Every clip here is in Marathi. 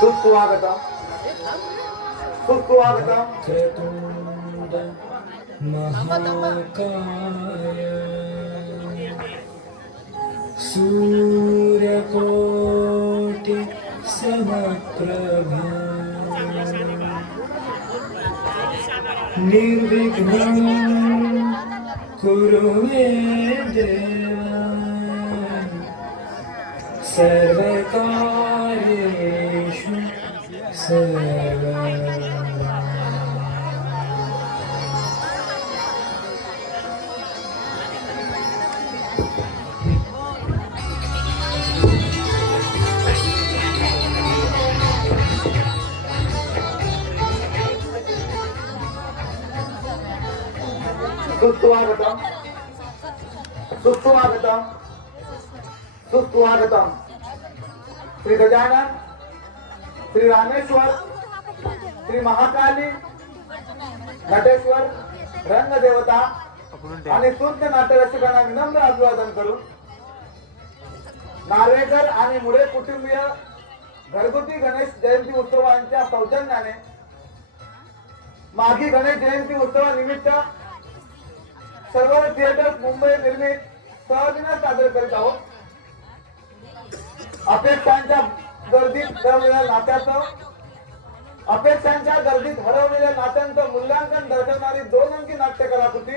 सुस्वागतम सुस्वागतम क्रतुंड महाकाय सूर्यकोटि समप्रभा निर्विघ्नं कुरु मे देवा सर्वकार्येषु सर्वदा। सुस्वागतम सुस्वागतम सुस्वागतम श्री गजानन, श्री रामेश्वर, श्री महाकाली, नटेश्वर, रंगदेवता आणि शुद्ध नाट्यरसिकांना विनम्र अभिवादन करून नार्वेकर आणि मुळे कुटुंबीय घरगुती गणेश जयंती उत्सवांच्या सौजन्याने माघी गणेश जयंती उत्सवानिमित्त सर्व थिएटर मुंबई निर्मित सहजने सादर करीत आहोत. अपेक्षांच्या गर्दीत हरवलेल्या नात्यांचं मूल्यांकन दर्शवणारी 2 अंकी नाट्य कलाकृती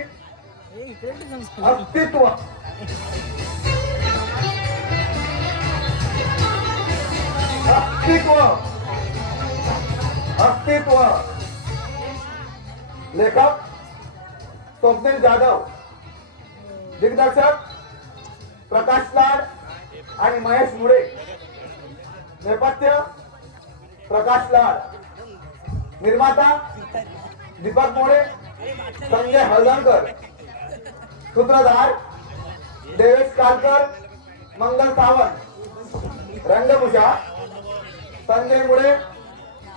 अस्तित्व अस्तित्व अस्तित्व लेखक स्वप्नील जाधव, दिग्दर्शक प्रकाश लाड आणि महेश मुळे, नेपथ्य प्रकाश लाड, निर्माता दीपक मोडे, संजय हळदणकर, सूत्रधार देवेश कालकर, मंगल सावंत, रंगभूषा संजय मुळे,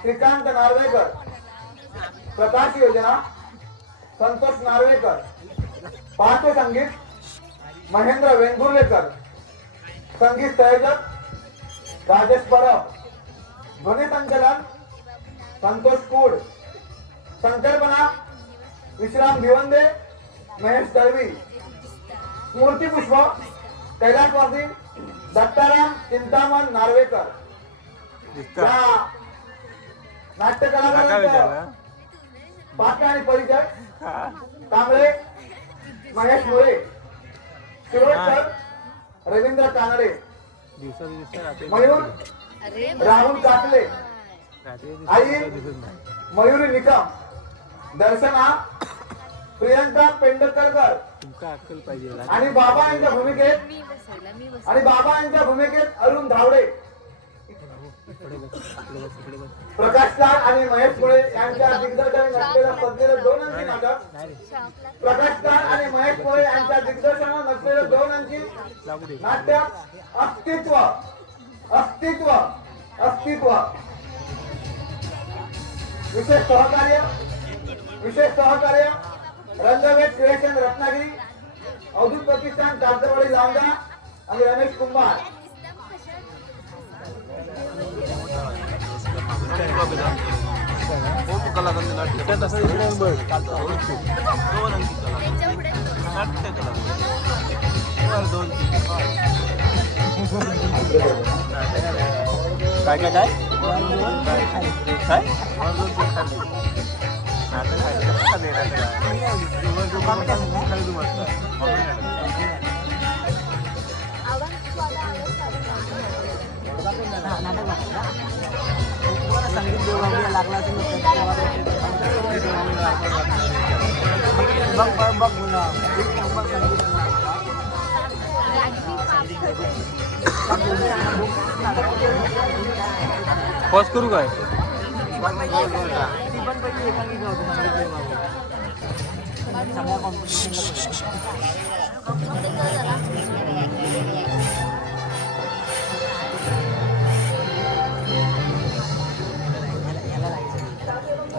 श्रीकांत नार्वेकर, प्रकाश योजना संतोष नार्वेकर, पार्श्वसंगीत महेंद्र वेंगुर्लेकर, संगीत संयोजक राजेश परब, ध्वनी संकलन संतोष कूड, संकल्पना विश्राम भिवंदे, महेश दळवी, स्मृतिपुष्प कैलासवासी दत्ताराम चिंतामण नार्वेकर. नाट्य कलाकारांचा पात्र आणि परिचय: कांबळे महेश मुळे, शिरोडकर रवींद्र कानडे, मयूर राहुल काटले, आई मयुरी निकम, दर्शना प्रियंका पेंडकरकर आणि बाबा यांच्या भूमिकेत अरुण धावडे. प्रकाश लाड आणि महेश मुळे यांच्या दिग्दर्शनाने नटलेलं सध्याला 2 अंकी नाटक. प्रकाश लाड आणि महेश मुळे यांच्या दिग्दर्शनाने नटलेलं 2 अंकी नाट्य अस्तित्व अस्तित्व अस्तित्व. विशेष सहकार्य रंगवेद क्रिएशन रत्नागिरी, अवधूत प्रतिष्ठान कालकरवाडी लावजा आणि रमेश कुंभार. काय काय काय काय संगीत देवाला लागला बघ ना पॉज करू काय सगळ्या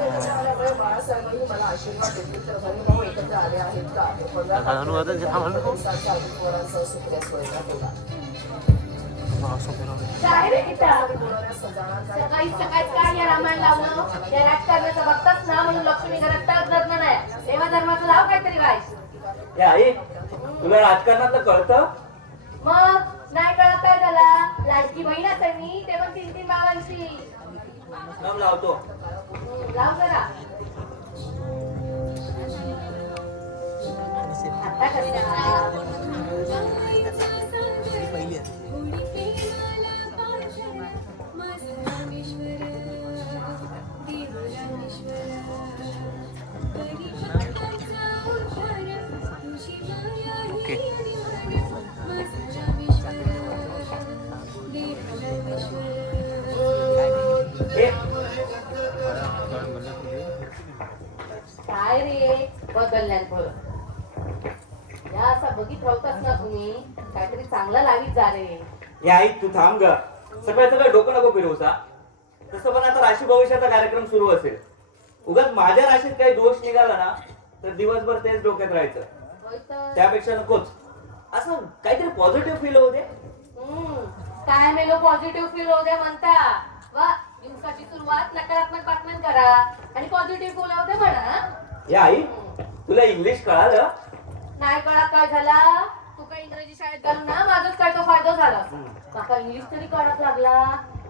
बाळासाहेबांनी मला आशीर्वाद देतील तर भाऊ एकत्र आले आहेत का सकाळी सकाळी काय या रामायण लावलं या राजकारणाचं बघताच ना म्हणून लक्ष्मी घरात तग धरणं नाही देवा धर्माचं लाव काहीतरी काय आई तुला राजकारणातलं कळतं? मग नाही कळत काय झाला लाडकी बहीणच आहे मी ते पण 3-3 बाबांची नाम लावतो. लाव जरा आता कसं काय रे बदलल्यान फळ या असं बघित राहतात ना तुम्ही काहीतरी चांगलं लावीत जा रे हे आई तू थांब ग. सगळं सगळं डोकं नको फिरवसा. तसं पण आता राशी भविष्याचा कार्यक्रम सुरू असेल. उगाच माझ्या राशीत काही दोष निघाला ना तर दिवसभर तेच डोक्यात राहायचं. होय तर. त्यापेक्षा नकोच. असं काहीतरी पॉझिटिव्ह फील होऊ दे. काय मेलो पॉझिटिव्ह फील होऊ द्या म्हणता वा दिवसाची सुरुवात नकारात्मक बातम्यान करा आणि पॉझिटिव्ह फील होऊ दे म्हणा. या आई तुला इंग्लिश कळालं? नाही कळत काय झाला तू काय इंग्रजी शाळेत घालून ना माझाच काय तो फायदा झाला काका इंग्लिश तरी कळत लागला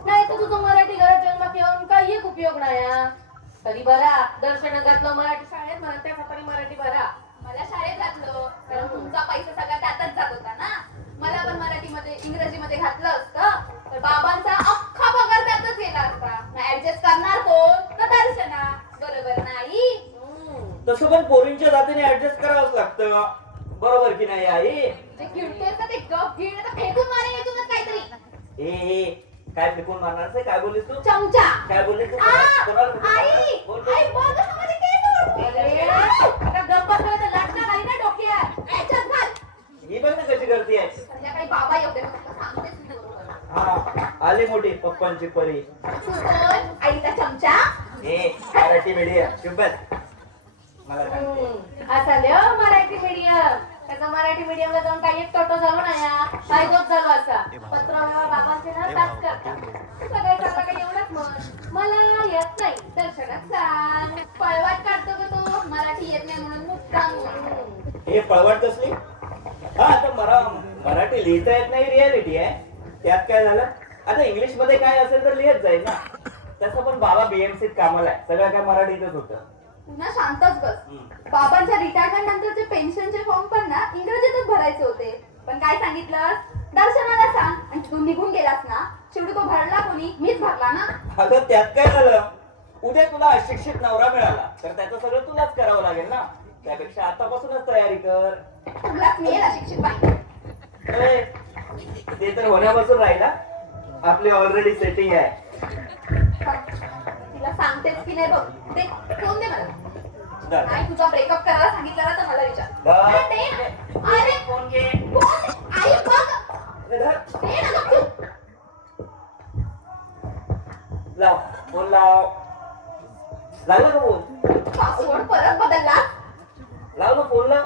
नाही तर तुझं मराठी घरात जन्मात येऊन काही एक उपयोग नाही तरी बरा दर्शन घातलं मराठी शाळेत म्हणत त्या खातानी मराठी बरा मला शाळेत घातलं कारण तुमचा पैसा सगळा त्यातच जात होता ना. मला पण मराठीमध्ये इंग्रजीमध्ये घातलं असतं तर बाबांचा अख्खा पगार त्यातच गेला असता. ऍडजस्ट करणार कोण तर दर्शना बरोबर नाही. तसं पण पोरींच्या जातीने ऍडजस्ट करावंच लागतं. बरोबर की नाही आई? जे गिळतोय का ते गप गिळ तर फेकून मारे येतूनच काहीतरी. ए काय फेकून मारणार आहे? काय बोललीस तू? चमचा काय बोललीस तू? आई बोल, आई बोल. बघ कसं माझे केस अरे, ओढते. आता गप्पा सगळं तर लाटणं घाली ना डोक्यात याच्यात घाल. ही बघ ना कशी करते. संध्याकाळी बाबा येऊ दे सांगतेच मी बरोबर. हा आली मोठी पप्पांची परी. तू कोण? आईचा चमचा. ए मराठी मीडियम शुभच मला सांग. असा देव मराठी मीडियम त्याचा मराठी मीडियमला जाऊन काही एक तोटो झालो ना या फायदोच झालो असा पत्र बाबांचे ना तास करतात सगळ्या चांगला काही एवढंच म्हण मला येत नाही दर्शनात सांग पळवाट काढतो का तो मराठी येत नाही म्हणून मुक्काम. हे पळवाट कसली? हा आता मराठी लिहिता येत नाही रियालिटी आहे. त्यात काय झालं? आता इंग्लिश मध्ये काय असेल तर लिहित जाईल ना. तसं पण बाबा बीएमसीत कामाला आहे. सगळं काय मराठीतच होतं. पुन्हा शांतच बस. बाबांच्या रिटायरमेंट नंतरचे पेन्शनचे फॉर्म पण ना इंग्रजीतच भरायचे होते पण काय सांगितलं दर्शनाला सांग आणि तू निघून गेलास ना शेवटी तो भरला कोणी मीच भरला ना. अगं त्यात काय झालं? उद्या तुला अशिक्षित नवरा मिळाला तर त्याचं सगळं तुलाच करावं लागेल ना. त्यापेक्षा आतापासूनच तयारी कर. तुलाच मिळेल अशिक्षित बाई. ए, ते तर होण्यापासून राहिला. आपली ऑलरेडी सेटिंग आहे. तिला सांगतेच की नाही बघ ते फोन दे मला. दर. नाही तुझा ब्रेकअप करायला सांगितलं ना तर मला विचार. दर. अरे दे ना. अरे फोन घे. फोन दे. आई बघ अरे धर. दे ना गं तू. लाव फोन लाव. लागला का फोन? पासवर्ड परत बदलला. लाव ना फोन लाव.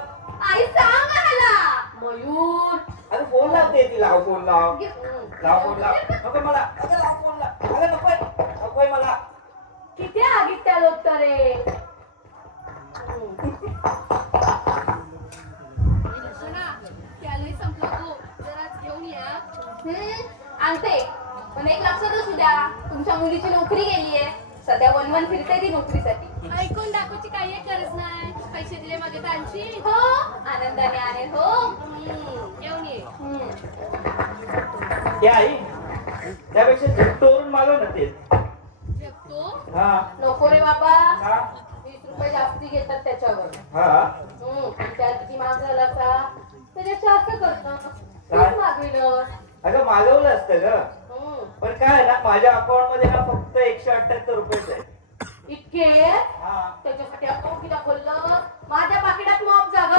आई सांग मला. मयूर अगं फोन लावते ती. लाव फोन लाव. घे- लाव फोन लाव. नको मला. अगं लाव फोन लाव. अगं नकोय. नकोय मला. किती आगीत त्या लोक रे त्यालाही संपलं तो जरा घेऊन या. आणते पण एक लक्षात असू द्या तुमच्या मुलीची नोकरी गेलीये सध्या वन फिरते ती नोकरीसाठी. ऐकून दाखवची काही गरज नाही पैसे दिले मागे त्यांची हो आनंदाने आले हो. येऊन ये हे आई त्यापेक्षा झुटून मागव ना ते. जगतो हा नको रे बाबा. हा 20 रुपये जास्ती घेतात त्याच्यावर. हा त्या किती महाग झाला का त्याच्यापेक्षा असं करतं काय? तूच मागविलं. अगं मागवलं असतं ग. पण काय आहे ना माझ्या अकाउंट मध्ये ना फक्त 178 रुपयेच आहे. इतके हा त्याच्यासाठी अकाउंट किती खोललं माझ्या पाकिटात मॉप जागा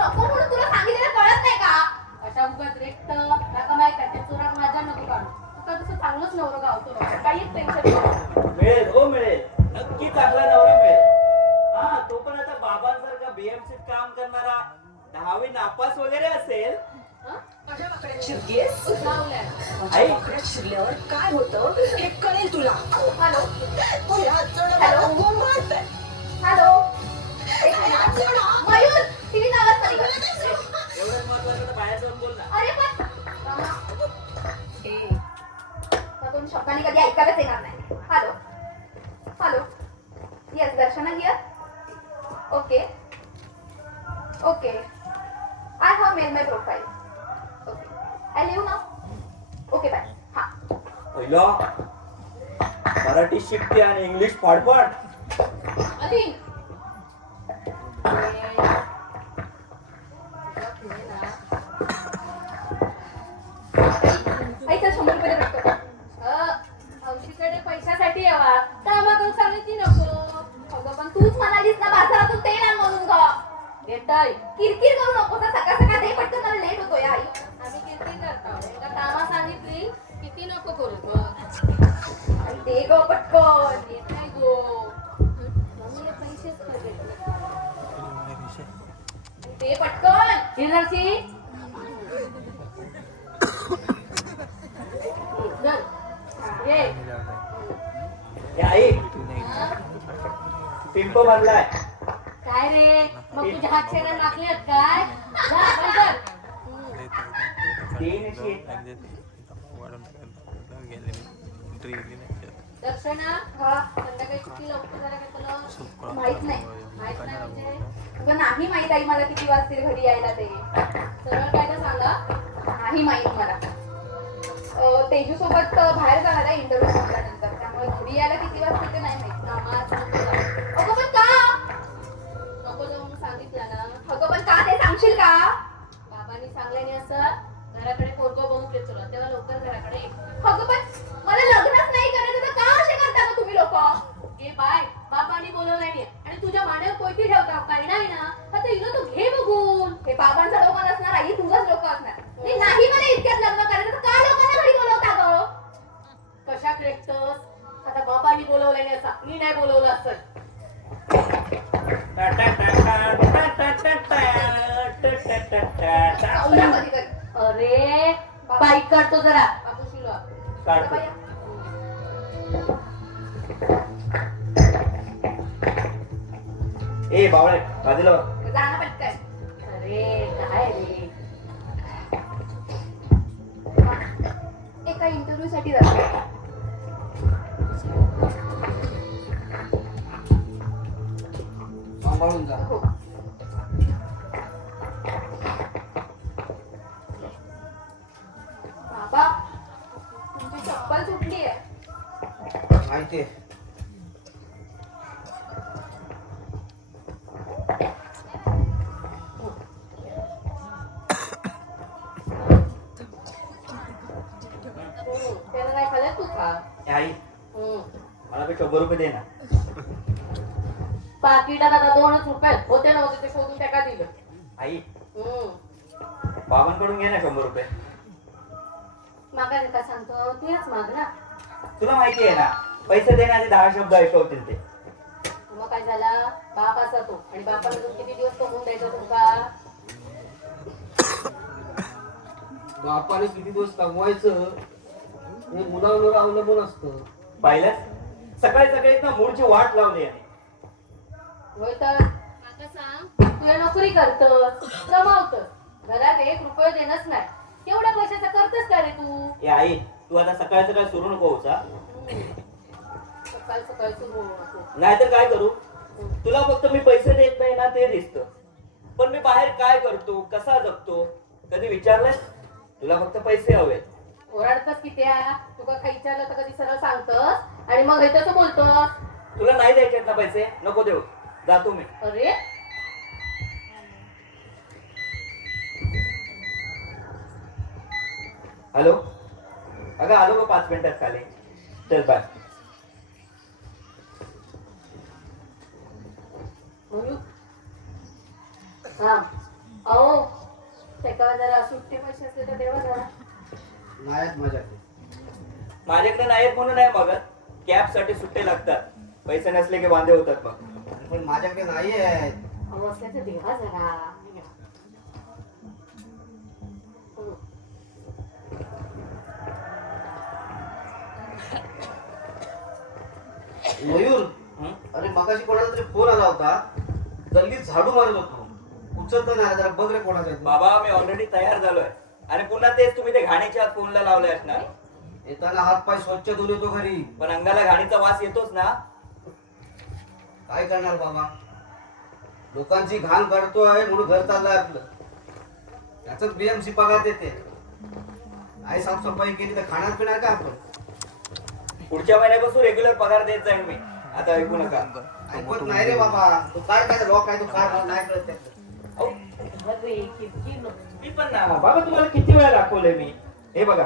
नको म्हणून तुला सांगितलेलं कळत नाही का? अशा उगाच रेट नका माहित आहे त्या चोरात माझ्या नको काढू. तुका तसं चांगलंच नवरं गावतो नको. काहीच टेन्शन नाही. मिळेल हो मिळेल, नक्की चांगला नवरा मिळेल. हा तो पण आता बाबांसारखा बीएमसीत काम करणारा, 10वी नापास वगैरे असेल. हं? माझ्या वाकड्यात शिरलीयस? लावलंय. माझ्या वाकड्यात शिरल्यावर काय होतं हे कळेल तुला. हॅलो तुला हॅलो? वाटतंय. हॅलो एक मिनिट. मयूर टीव्ही आवाज कमी कर. एवढंच महत्वाचं तर बाहेर जाऊन बोल ना. अरे पण त्या दोन शब्दांनी कधी ऐकायलाच येणार नाही. Hello hello yes Darshana here. Okay okay I have mail my profile. Okay I leave now. Okay bye. हा पहिला मराठी शिकते आणि इंग्लिश फाडफाड. अलीन. ऐका 100 रुपये भेटतो. औषधकडे पैशासाठी यावा कामाकडे सांगितली नको. अगं पण तूच म्हणालीस ना बाजारातून तेल आण म्हणून ग. देताय. किरकिर करू नको तर सकाळ सकाळ दे पटकन मला लेट होतोय आई. आम्ही किती करतो एकदा कामा सांगितली किती नको करू. आई, दे ग पटकन. देत नाही गो. मम्मीने पैसेच मागितले. दे पटकन. डिनरची ये. हे आई पिंप भरलाय. काय रे मग तुझ्या हात शेरा नाकले आहेत काय? जा, बंद कर. तीन अशी दर्शना संध्याकाळी किती लवकर झालं का तुला? माहित नाही. माहित नाही म्हणजे अगं नाही माहित आई मला किती वाजतील घरी यायला ते. सरळ काय तर सांगा. नाही माहित मला. तेजू सोबत बाहेर जाणार आहे इंटरव्ह्यू संपल्यानंतर. त्यामुळे घरी यायला किती वाजतील ते नाही माहित. कामात नको जाऊ. अगं पण का? नको जाऊ म्हणून सांगितलं ना. अगं पण का ते सांगशील का? बाबांनी सांगल्याने असं घराकडे पोरगं बघू दे तुला तेव्हा लवकर घराकडे ये. अगं पण मला लग्नच नाही करायचं तर का असे करता गं तुम्ही लोक? घे बाय बाबांनी बोलवल्याने आणि तुझ्या मानेवर कोयती ठेवता काही नाही ना. आता इलो तू घे बघून. हे बाबांचा डोकं नसणार आई, तुझंच डोकं असणार. नाही मला इतक्यात लग्न करायचं तर का लोकांना घरी बोलवता गं? कशा क्रेकतस? आता बाबांनी बोलवल्याने असा मी नाही बोलवलं असं. आवरा कधी कधी. अरे बाईक काढतो जरा बाबू शिलो. काढतो. ए बावळे बाजूला बघ. जा ना पटकन. अरे काय रे एका इंटरव्ह्यू साठी जातो. सांभाळून जा. हो. बाबा तुमची चप्पल सुटली आहे. माहितीये. त्याला काय खाल्लं तू खा. ए आई मला काही 100 रुपये दे ना. पाकिटात आता 2च रुपये होते नव्हते ते शोधून टाका दिलं. आई हम्म. बाबांकडून घे ना 100 रुपये. मागा का सांगतो तू याच माग ना. तुला माहिती आहे ना पैसे देण्याचे 10 शब्द ऐकवतील ते. मग काय झाला बाप असा तो आणि बापाला तू किती दिवस कमवून द्यायचा तुमका. बापाने किती दिवस कमवायचं हे मुलावर अवलंबून असतं. पाहिलंच सकाळी सकाळी ना मूळची वाट लावली आहे. होय तर माका सांग तुला नोकरी करतस कमावतस घरात 1 रुपये देणंच नाही. केवढ्या पैशाचा करतस का रे तू. ए आई तू आता सकाळ सकाळ सुरू नको होता. सकाळ सकाळ सुरू नको. नाहीतर काय करू. तुला फक्त मी पैसे देत नाही ना ते दिसतं. पण मी बाहेर काय करतो कसा जगतो कधी विचारलंय. तुला फक्त पैसे हवे. ओरडतस किती तुका काही विचारलं तर कधी सरळ सांगतस आणि मग तसं बोलतोस. तुला नाही द्यायचे ना पैसे नको देऊ जातो मी. अरे हॅलो अगं आलो का 5 मिनिटात खाली. चल बाय. हा अहो त्याला जरा सुट्टे पैसे असले तर देवा जरा. नाहीत माझ्याकडे. माझ्याकडे नाहीत म्हणून नाही मग कॅब साठी सुट्टे लागतात. पैसे नसले की वांदे होतात मग. पण माझ्याकडे नाही आहेत. अहो असले तर देवा जरा. मयूर, हं? अरे मगाशी कोणाचा तरी फोन आला होता. गल्लीत झाडू मारत होतो. उचलता नाही जरा बघ रे कोणाचा आहे. बाबा मी ऑलरेडी तयार झालोय आणि पुन्हा तेच तुम्ही ते घाणीच्या फोनला लावले असणार. येताना हात पाय स्वच्छ धुवून येतो घरी. पण अंगाला घाणीचा वास येतोच ना. काय करणार बाबा, लोकांची घाण काढतोय म्हणून घर चाललंय आपलं. त्याच बीएमसी पगार देते. आई साफसफाई केली तर खाणार पिणार का आपण. पुढच्या महिन्यापासून रेग्युलर पगार देत जाईन मी. आता ऐकू नका. ऐकत नाही रे बाबा. तो काय काय लॉक आहे तो काय मला नाही कळत त्याचं. अहो, अरे किती मी पण ना बाबा तुम्हाला किती वेळा दाखवलंय मी. हे बघा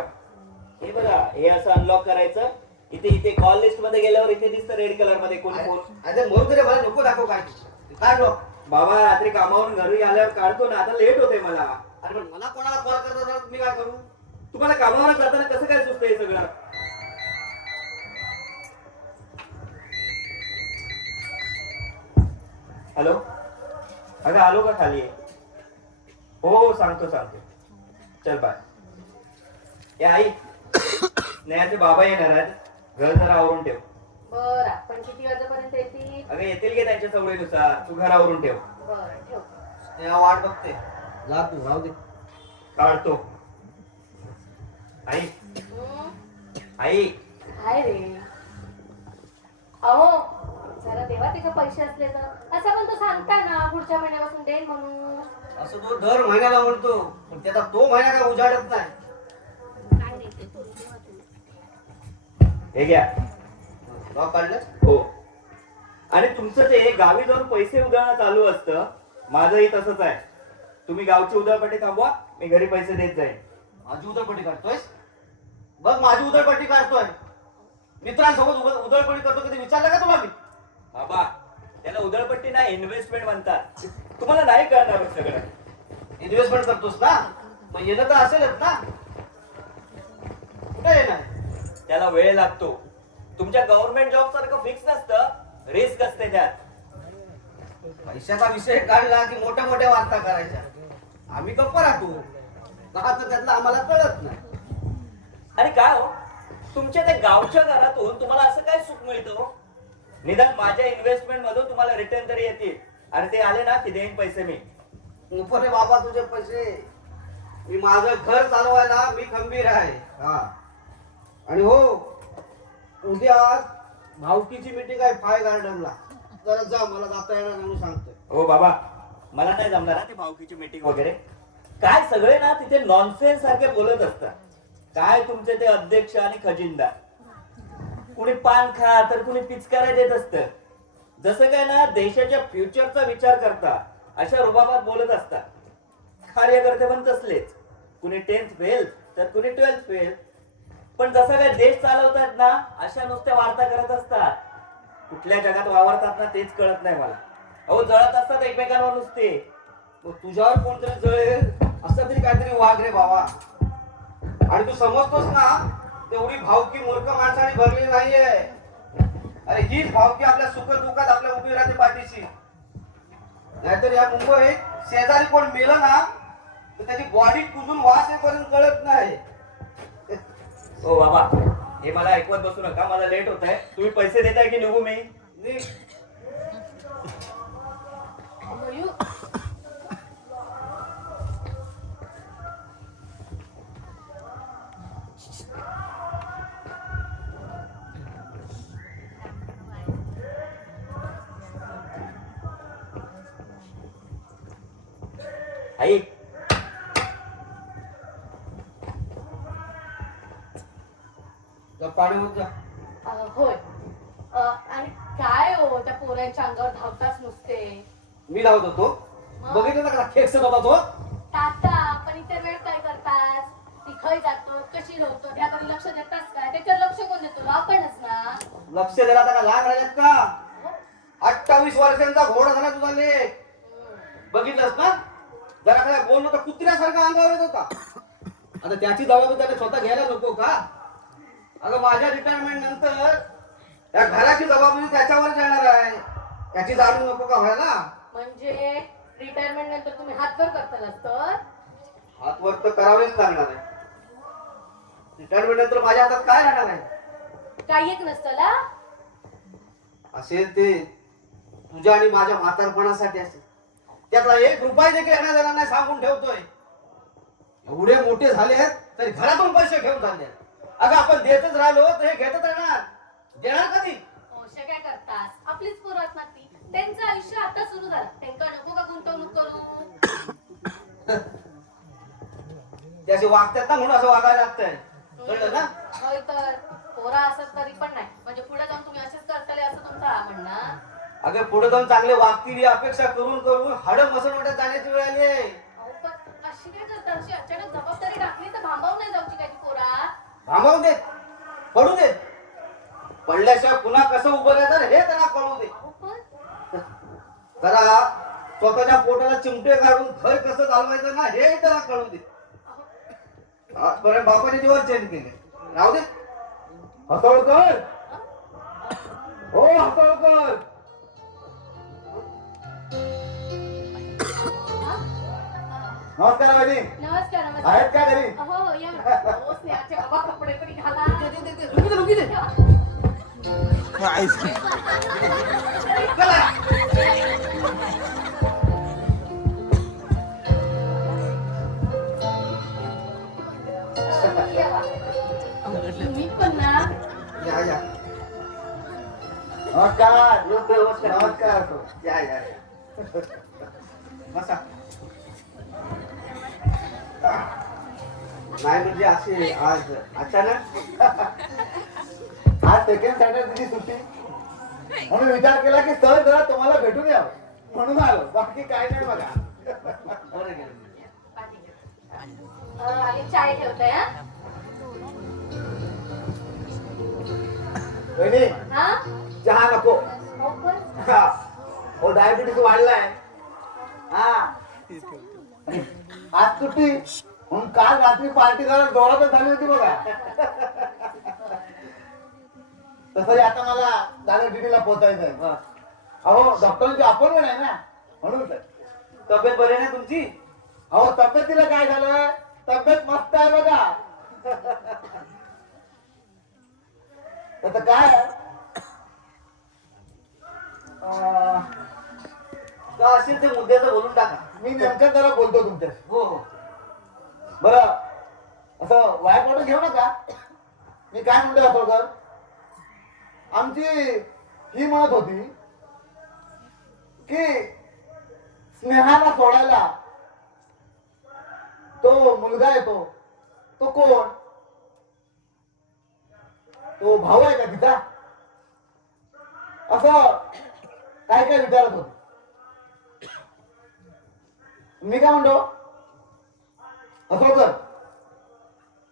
हे बघा हे असं अनलॉक करायचं. इथे इथे कॉल लिस्ट मध्ये गेल्यावर इथे दिसतं रेड कलर मध्ये कोण फोन. अरे मरू तरी मला नको दाखव काय काय लॉक. बाबा रात्री कामावरून घरी आल्यावर काढतो ना. आता लेट होते मला. अरे पण मला कोणाला कॉल करता मी काय करू. तुम्हाला कामावर जाताना कसं काय सुचतं हे सगळं. हॅलो अगं आलो का खाली. हो सांगतो चल बाय. ए आई स्नेहाचे बाबा येणार आहेत. घर जरा आवरून ठेव. बरं पण किती वाजेपर्यंत येतील. अगं येतील की त्यांच्या सवडीनुसार. तू घर आवरून ठेव. बरं ठेव. स्नेहा वाट बघते. जा तू राहू दे. काढतो. आई आई काय रे. अहो जरा देवा तिथे पैसे असले तर असं पण तो सांगता ना पुढच्या महिन्यापासून देईन म्हणून. असं तो दर महिन्याला म्हणतो पण त्याचा तो महिना काय उजाडत नाही. हे घ्या. लॉक काढलं. हो आणि तुमचं ते गावी जाऊन पैसे उधळणं चालू असतं. माझंही तसंच आहे. तुम्ही गावची उधळपट्टी थांबवा. मी घरी पैसे देत जाईन. माझी उधळपट्टी काढतोय. बघ माझी उधळपट्टी काढतोय. मित्रांसोबत उधळपट्टी करतो कधी विचारलं का तुला मी. बाबा त्याला उधळपट्टी नाही इन्व्हेस्टमेंट म्हणतात. तुम्हाला नाही कळणार सगळं. इन्व्हेस्टमेंट करतोस ना मग येणं तर असेलच ना. कुठे येणार. त्याला वेळ लागतो. तुमच्या गव्हर्नमेंट जॉब सारखं फिक्स नसतं. रिस्क असते त्यात. पैशाचा विषय काढला की मोठ्या मोठ्या वार्ता करायच्या. आम्ही गप्प राहतो. तर त्यातलं आम्हाला कळत नाही. आणि काय हो तुमच्या त्या गावच्या घरातून तुम्हाला असं काय सुख मिळतं. निदान माझ्या इन्व्हेस्टमेंट मधून तुम्हाला रिटर्न तरी येतील. आणि ते आले ना की देईन पैसे मी. नको रे बाबा तुझे पैसे. मी माझं घर चालवायला मी खंबीर आहे. हा आणि हो उद्या भावकीची मीटिंग आहे फाय गार्डनला. जरा जा मला जाता येणार म्हणून सांगतोय. हो बाबा मला नाही जमणार ते भावकीची मीटिंग वगैरे. काय सगळे ना तिथे नॉनसेन्स सारखे बोलत असतात. काय तुमचे ते अध्यक्ष आणि खजिनदार. कुणी पान खा तर कुणी पिचकाऱ्या देत असत. जसं काय ना देशाच्या फ्युचरचा विचार करता अशा रुबाबात बोलत असतात. कार्यकर्ते पण तसलेच. कुणी 10th फेल तर कुणी 12th फेल. पण जसं काय देश चालवतात ना अशा नुसत्या वार्ता करत असतात. कुठल्या जगात वावरतात ना तेच कळत नाही मला. अहो जळत असतात एकमेकांवर नुसते. मग तुझ्यावर कोणतरी जळेल असं तरी काहीतरी वाग रे बाबा. आणि तू समजतोस ना तेवढी भावकी मूर्ख माणसाने भरली नाहीये. अरे हीच भावकी आपल्या सुख दुःखात आपल्या उभी राहते पाठीशी. नाहीतर या मुंबईत शेजारी कोण मेलं ना तर त्याची बॉडी कुजून वास येईपर्यंत कळत नाही. हो बाबा हे मला ऐकवत बसू नका. मला लेट होत आहे. तुम्ही पैसे देताय की निघू मी. मयू आई पाणी होत जा. होय. आणि काय हो त्या पोरांच्या अंगावर धावताच नुसते. मी लावत होतो. बघितलं का खेकसत होता तो. ताता पण इतर वेळ काय करतात. ती खय जातो कशी होतो त्याकडे लक्ष देतास काय. त्याच्यावर लक्ष कोण देतो आपणच ना. लक्ष द्यायला आता का लहान राहिल्यात का. 28 वर्षांचा घोडा झाला तुझा लेख. बघितलंस ना जरा काय बोललो तर कुत्र्यासारखा अंगावर येत होता. आता त्याची जबाबदारी त्याने स्वतः घ्यायला नको का? अगं माझ्या रिटायरमेंट नंतर या घराची जबाबदारी त्याच्यावर येणार आहे. त्याची जाणीव नको का व्हायला? म्हणजे रिटायरमेंट नंतर तुम्ही हातवर करताल तर हातवर तर करावेच लागणार आहे. रिटायरमेंट नंतर माझ्या हातात काय राहणार आहे? काही एक नसतं असेल ते तुझ्या आणि माझ्या म्हातारपणासाठी असेल. त्यातला 1 रुपया देखील येणार जाणार नाही सांगून ठेवतोय. एवढे मोठे झाले तरी घरातून पैसे घेऊन चालले. अगं आपण देतच राहिलो तर हे घेतच राहणार. देणार कधी? अशा काय करतास? आपलीच पोरं आहेत ना ती. त्यांचं आयुष्य आता सुरू झालं. त्यांना नको का गुंतवणूक करू? त्याचे वागतात ना म्हणून असं वागायला लागतंय. कळलं ना? होय तर पोरा असत तरी पण नाही. म्हणजे पुढे जाऊन तुम्ही असेच करताले असं तुमचा म्हणणं. अगं पुढे जाऊन चांगले वागतील ही अपेक्षा करून करून हाडं मसणवट्यात जाण्याची वेळ आली आहे. अहो, पण अशी काय करतात? अशी अचानक जबाबदारी टाकली तर भांबावून नाही जाऊची काय ती पोरा? थांबवून देत, पडू देत. पडल्याशिवाय पुन्हा कसं उभं राहायचं हे त्यांना कळू दे. अहो, पण जरा स्वतःच्या पोटाला चिमटे काढून घर कसं चालवायचं ना हे त्याला कळू दे. आजपर्यंत बापाने जीवन चेंज केले. राहू दे. हसळकर, हो हसळकर, नमस्कार वहिनी. नमस्कार नमस्कार. आहेत का घरी? हो हो या ना. हो, स्नेहाचे बाबा कपडे तरी घाला. तुम्ही पण ना या या नमस्कार. नमस्कार. नमस्कार असो. या या बसा. नाही म्हणजे असे आज अचानक आज सेकंड सॅटर्डेची सुट्टी म्हणून विचार केला की सर जरा तुम्हाला भेटून यावं म्हणून आलो. बाकी काय नाही बघा. बरं गेलं. आणि चाय ठेवताय हा? वहिनी हा? चहा नको. हो पण. हा. हो डायबिटीस वाढलाय. हा आज सुट्टी म्हणून काल रात्री पार्टी जरा जोरातच झाली होती बघा. तसंही आता मला दादा ड्युटीला पोहोचायचं आहे. अहो डॉक्टरांची अपॉइंटमेंट आहे ना म्हणून तर. तब्येत बरी नाही तुमची? अहो तब्येतीला काय झालं? तब्येत मस्त आहे बघा. तसं काय का असेल ते मुद्द्याचं बोलून टाका. मी नेमकं जरा बोलतो तुमच्याशी. हो हो. बरं असं वाईट वाटून घेऊ नका. मी काय म्हणतो असोकर, आमची ही म्हणत होती की स्नेहाला सोडायला तो मुलगा येतो. तो कोण? तो भाऊ आहे का तिचा? असं काय काय विचारत होते. मी काय म्हणतो असोकर,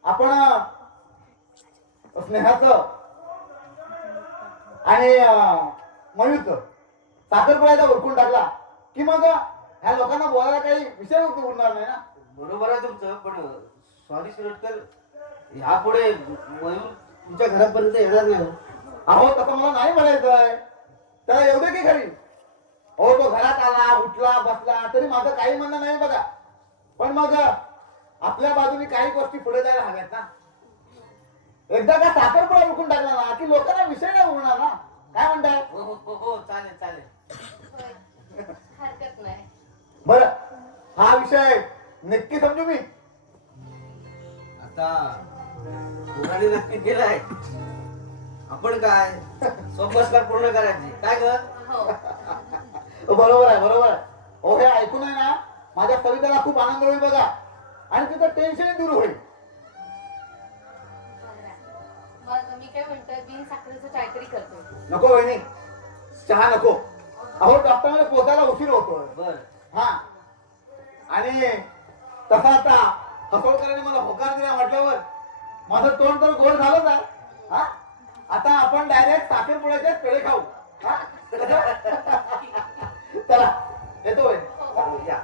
आपण स्नेहाचं आणि मयूरचं साखरपुड्याचा उरकून टाकला की मग ह्या लोकांना बोलायला काही विषय उरणार नाही ना. बरोबर आहे तुमचं. पण सॉरी सुरटकर, यापुढे मयूर तुमच्या घरापर्यंत येणार नाही. अहो तसं मला नाही म्हणायचंय. त्याला येऊ दे की घरी. हो तो घरात आला, उठला, बसला तरी माझं काही म्हणणं नाही बघा. पण मग आपल्या बाजूने काही गोष्टी पुढे जायला हव्यात ना. एकदा का साखरपुडा उरकून टाकला ना की लोकांना विषय नाही उरणार ना. काय म्हणताय? हो हो हो हो चालेल चालेल. हरकत नाही. बरं हा विषय नक्की समजू मी. आता मुलाने नक्की केलाय. आपण काय स्वप्नस्कार पूर्ण करायचे काय ग? हो. बरोबर आहे बरोबर आहे. हो हे ऐकून आहे ना माझ्या कवितेला खूप आनंद होईल बघा. आणि तिथं टेन्शन दूर होईल. मग मी काय म्हणतोय, बिन साखरेचं चाय तरी करतो. नको वहिनी, चहा नको. अहो डॉक्टरने पोचायला उशीर होतोय. बर. हा आणि तसा आता हसोळकरांनी मला होकार दिला म्हटल्यावर माझं तोंड तर गोड झालंच आहे. हा आता आपण डायरेक्ट साखरपुड्याचे पेढे खाऊ. हा? चला येतो वहिनी. या.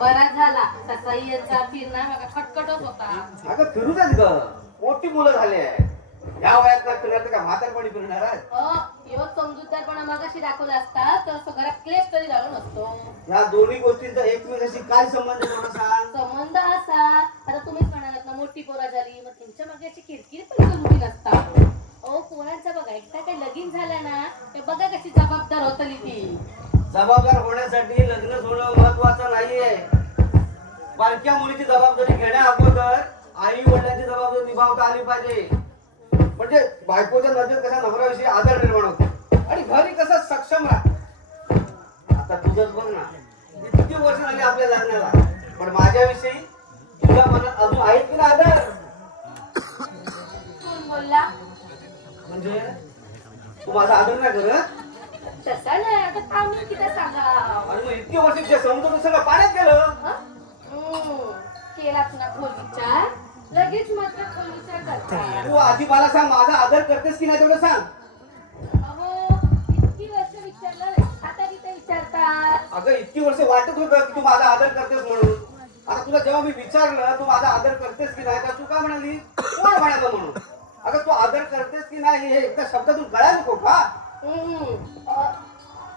बरा झाला तसाही यांचा फिरणा मला खटखटच होता. अगं फिरू देत ग, मोठी मुलं झाली आहे. या वयात ना फिरणार तर का म्हातारपणी फिरणार आहे? यो समजूतदारपणा मागाशी दाखवला असता तर घरात क्लेश तरी झालो नसतो. या दोन्ही गोष्टींचा एकमेकाशी काय संबंध आहे मला सांग? संबंध असा, आता तुम्हीच म्हणालात ना मोठी पोरा झाली मग तुमच्या मागे अशी किरकिर पण करून दिली असता. ओ पोरांचा बघा, एकदा काही लगीन झालं ना ते बघा कशी जबाबदार होतली ती. जबाबदार होण्यासाठी लग्न होणं महत्वाचं नाहीये. बारक्या मुलीची जबाबदारी घेण्या अगोदर आई वडिलांची जबाबदारी निभावता आली पाहिजे. म्हणजे बायकोच्या नजरेत कसा नवऱ्याविषयी आदर निर्माण होतो आणि घरी कसं सक्षम राहत. आता तुझंच बघ ना, किती वर्ष झाली आपल्या लग्नाला, पण माझ्याविषयी तुझ्या मनात अजून आहे की ना आदर? कोण बोलला? म्हणजे तू माझा आदर नाही करत? तसा नाही, आता थांबून किती सांगा. आणि मग इतकी वर्ष जे समजतो ते सगळं पाण्यात गेलं. केलाच ना खोल विचार, लगेच मात्र खोल विचार करता. तू आधी मला सांग, माझा आदर करतेस की नाही तेवढं सांग. अहो इतकी वर्ष विचारलं, आता किती विचारता? अगं इतकी वर्ष वाटत होतं की तू माझा आदर करतेस म्हणून. आता तुला जेव्हा मी विचारलं तू माझा आदर करतेस की नाही, तर तू काय म्हणाली? कोण म्हणाला म्हणून? अगं तू आदर करतेस की नाही हे एकदा शब्दातून कळायला नको का?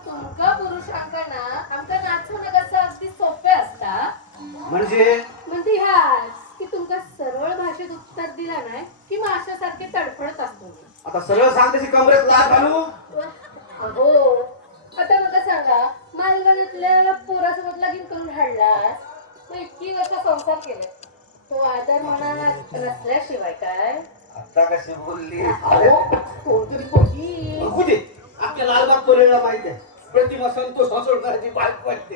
तुमका पुरुषांकांना आमका नाचवणं कसं अगदी सोपे असता. म्हणजे म्हणजे ह्याच की तुमका सरळ भाषेत उत्तर दिला नाही की माशासारखे तडफडत असतो. आता सरळ सांग, तशी कमरेत लाथ घालू? अहो आता मला सांगा, मालवणातल्या पोरासोबत लगीन करून हाडलास, मग इतकी वर्ष संसार केले, तो आदर मनात नसल्याशिवाय काय? आता कशी बोलली? अहो कोणतरी बोलली. बघू दे, आपल्या लालबाग परेला माहित आहे, प्रतिमा संतोष हसोडकरांची बायको वाटते.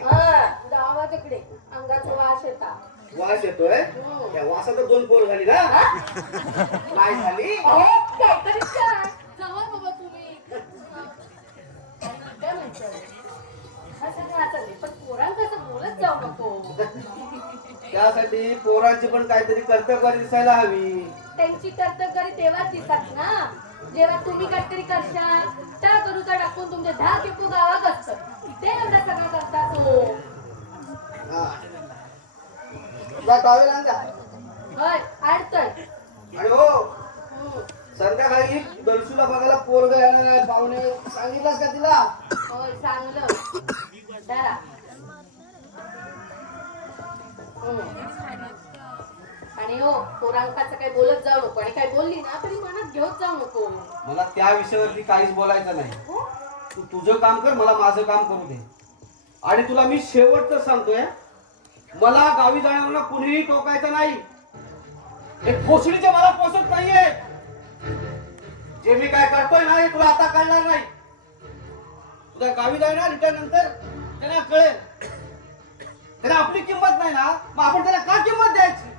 गावा तिकडे अंगाचा वास येता. वास येतोय? त्या वासात दोन पोर झाली ना? काय झाली? काहीतरी काय जावा बाबा तुम्ही. काय म्हणतो? हा सगळं असं पण पोरांना कसं बोलत जाऊ नको. त्यासाठी पोरांची पण काहीतरी कर्तव्य दिसायला हवी. त्यांची कर्तव्यकारी तेव्हाच दिसत ना जेव्हा तुम्ही काहीतरी करशाल. त्या करूचा टाकून तुमचे 10 किपू गावात असतं, तिथे एवढा सगळं करता तो. जा टॉवेल आण जा. होय आणतोय. आणि हो, संध्याकाळी दर्शूला बघायला पोरग येणार आहे पाहुणे, सांगितलंस का तिला? होय चांगलं जरा. आणि हो पोरांकाचं काही बोलत जाऊ नको, आणि काही बोलली ना तरी मनात घेऊन जाऊ नको. मला त्या विषयावरती काहीच बोलायचं नाही. तू तुझं काम कर, मला माझं काम करू दे. आणि तुला मी शेवटचं सांगतोय, मला गावी जाण्यावर कुणीही टोकायचं नाही. एक भोसडीचे मला पोसत नाहीये. जे मी काय करतोय ना हे तुला आता कळणार नाही. तुझ्या गावी जाणार रिटर्न नंतर त्यांना कळेल. त्यांना आपली किंमत नाही ना, मग आपण त्याला का किंमत द्यायची?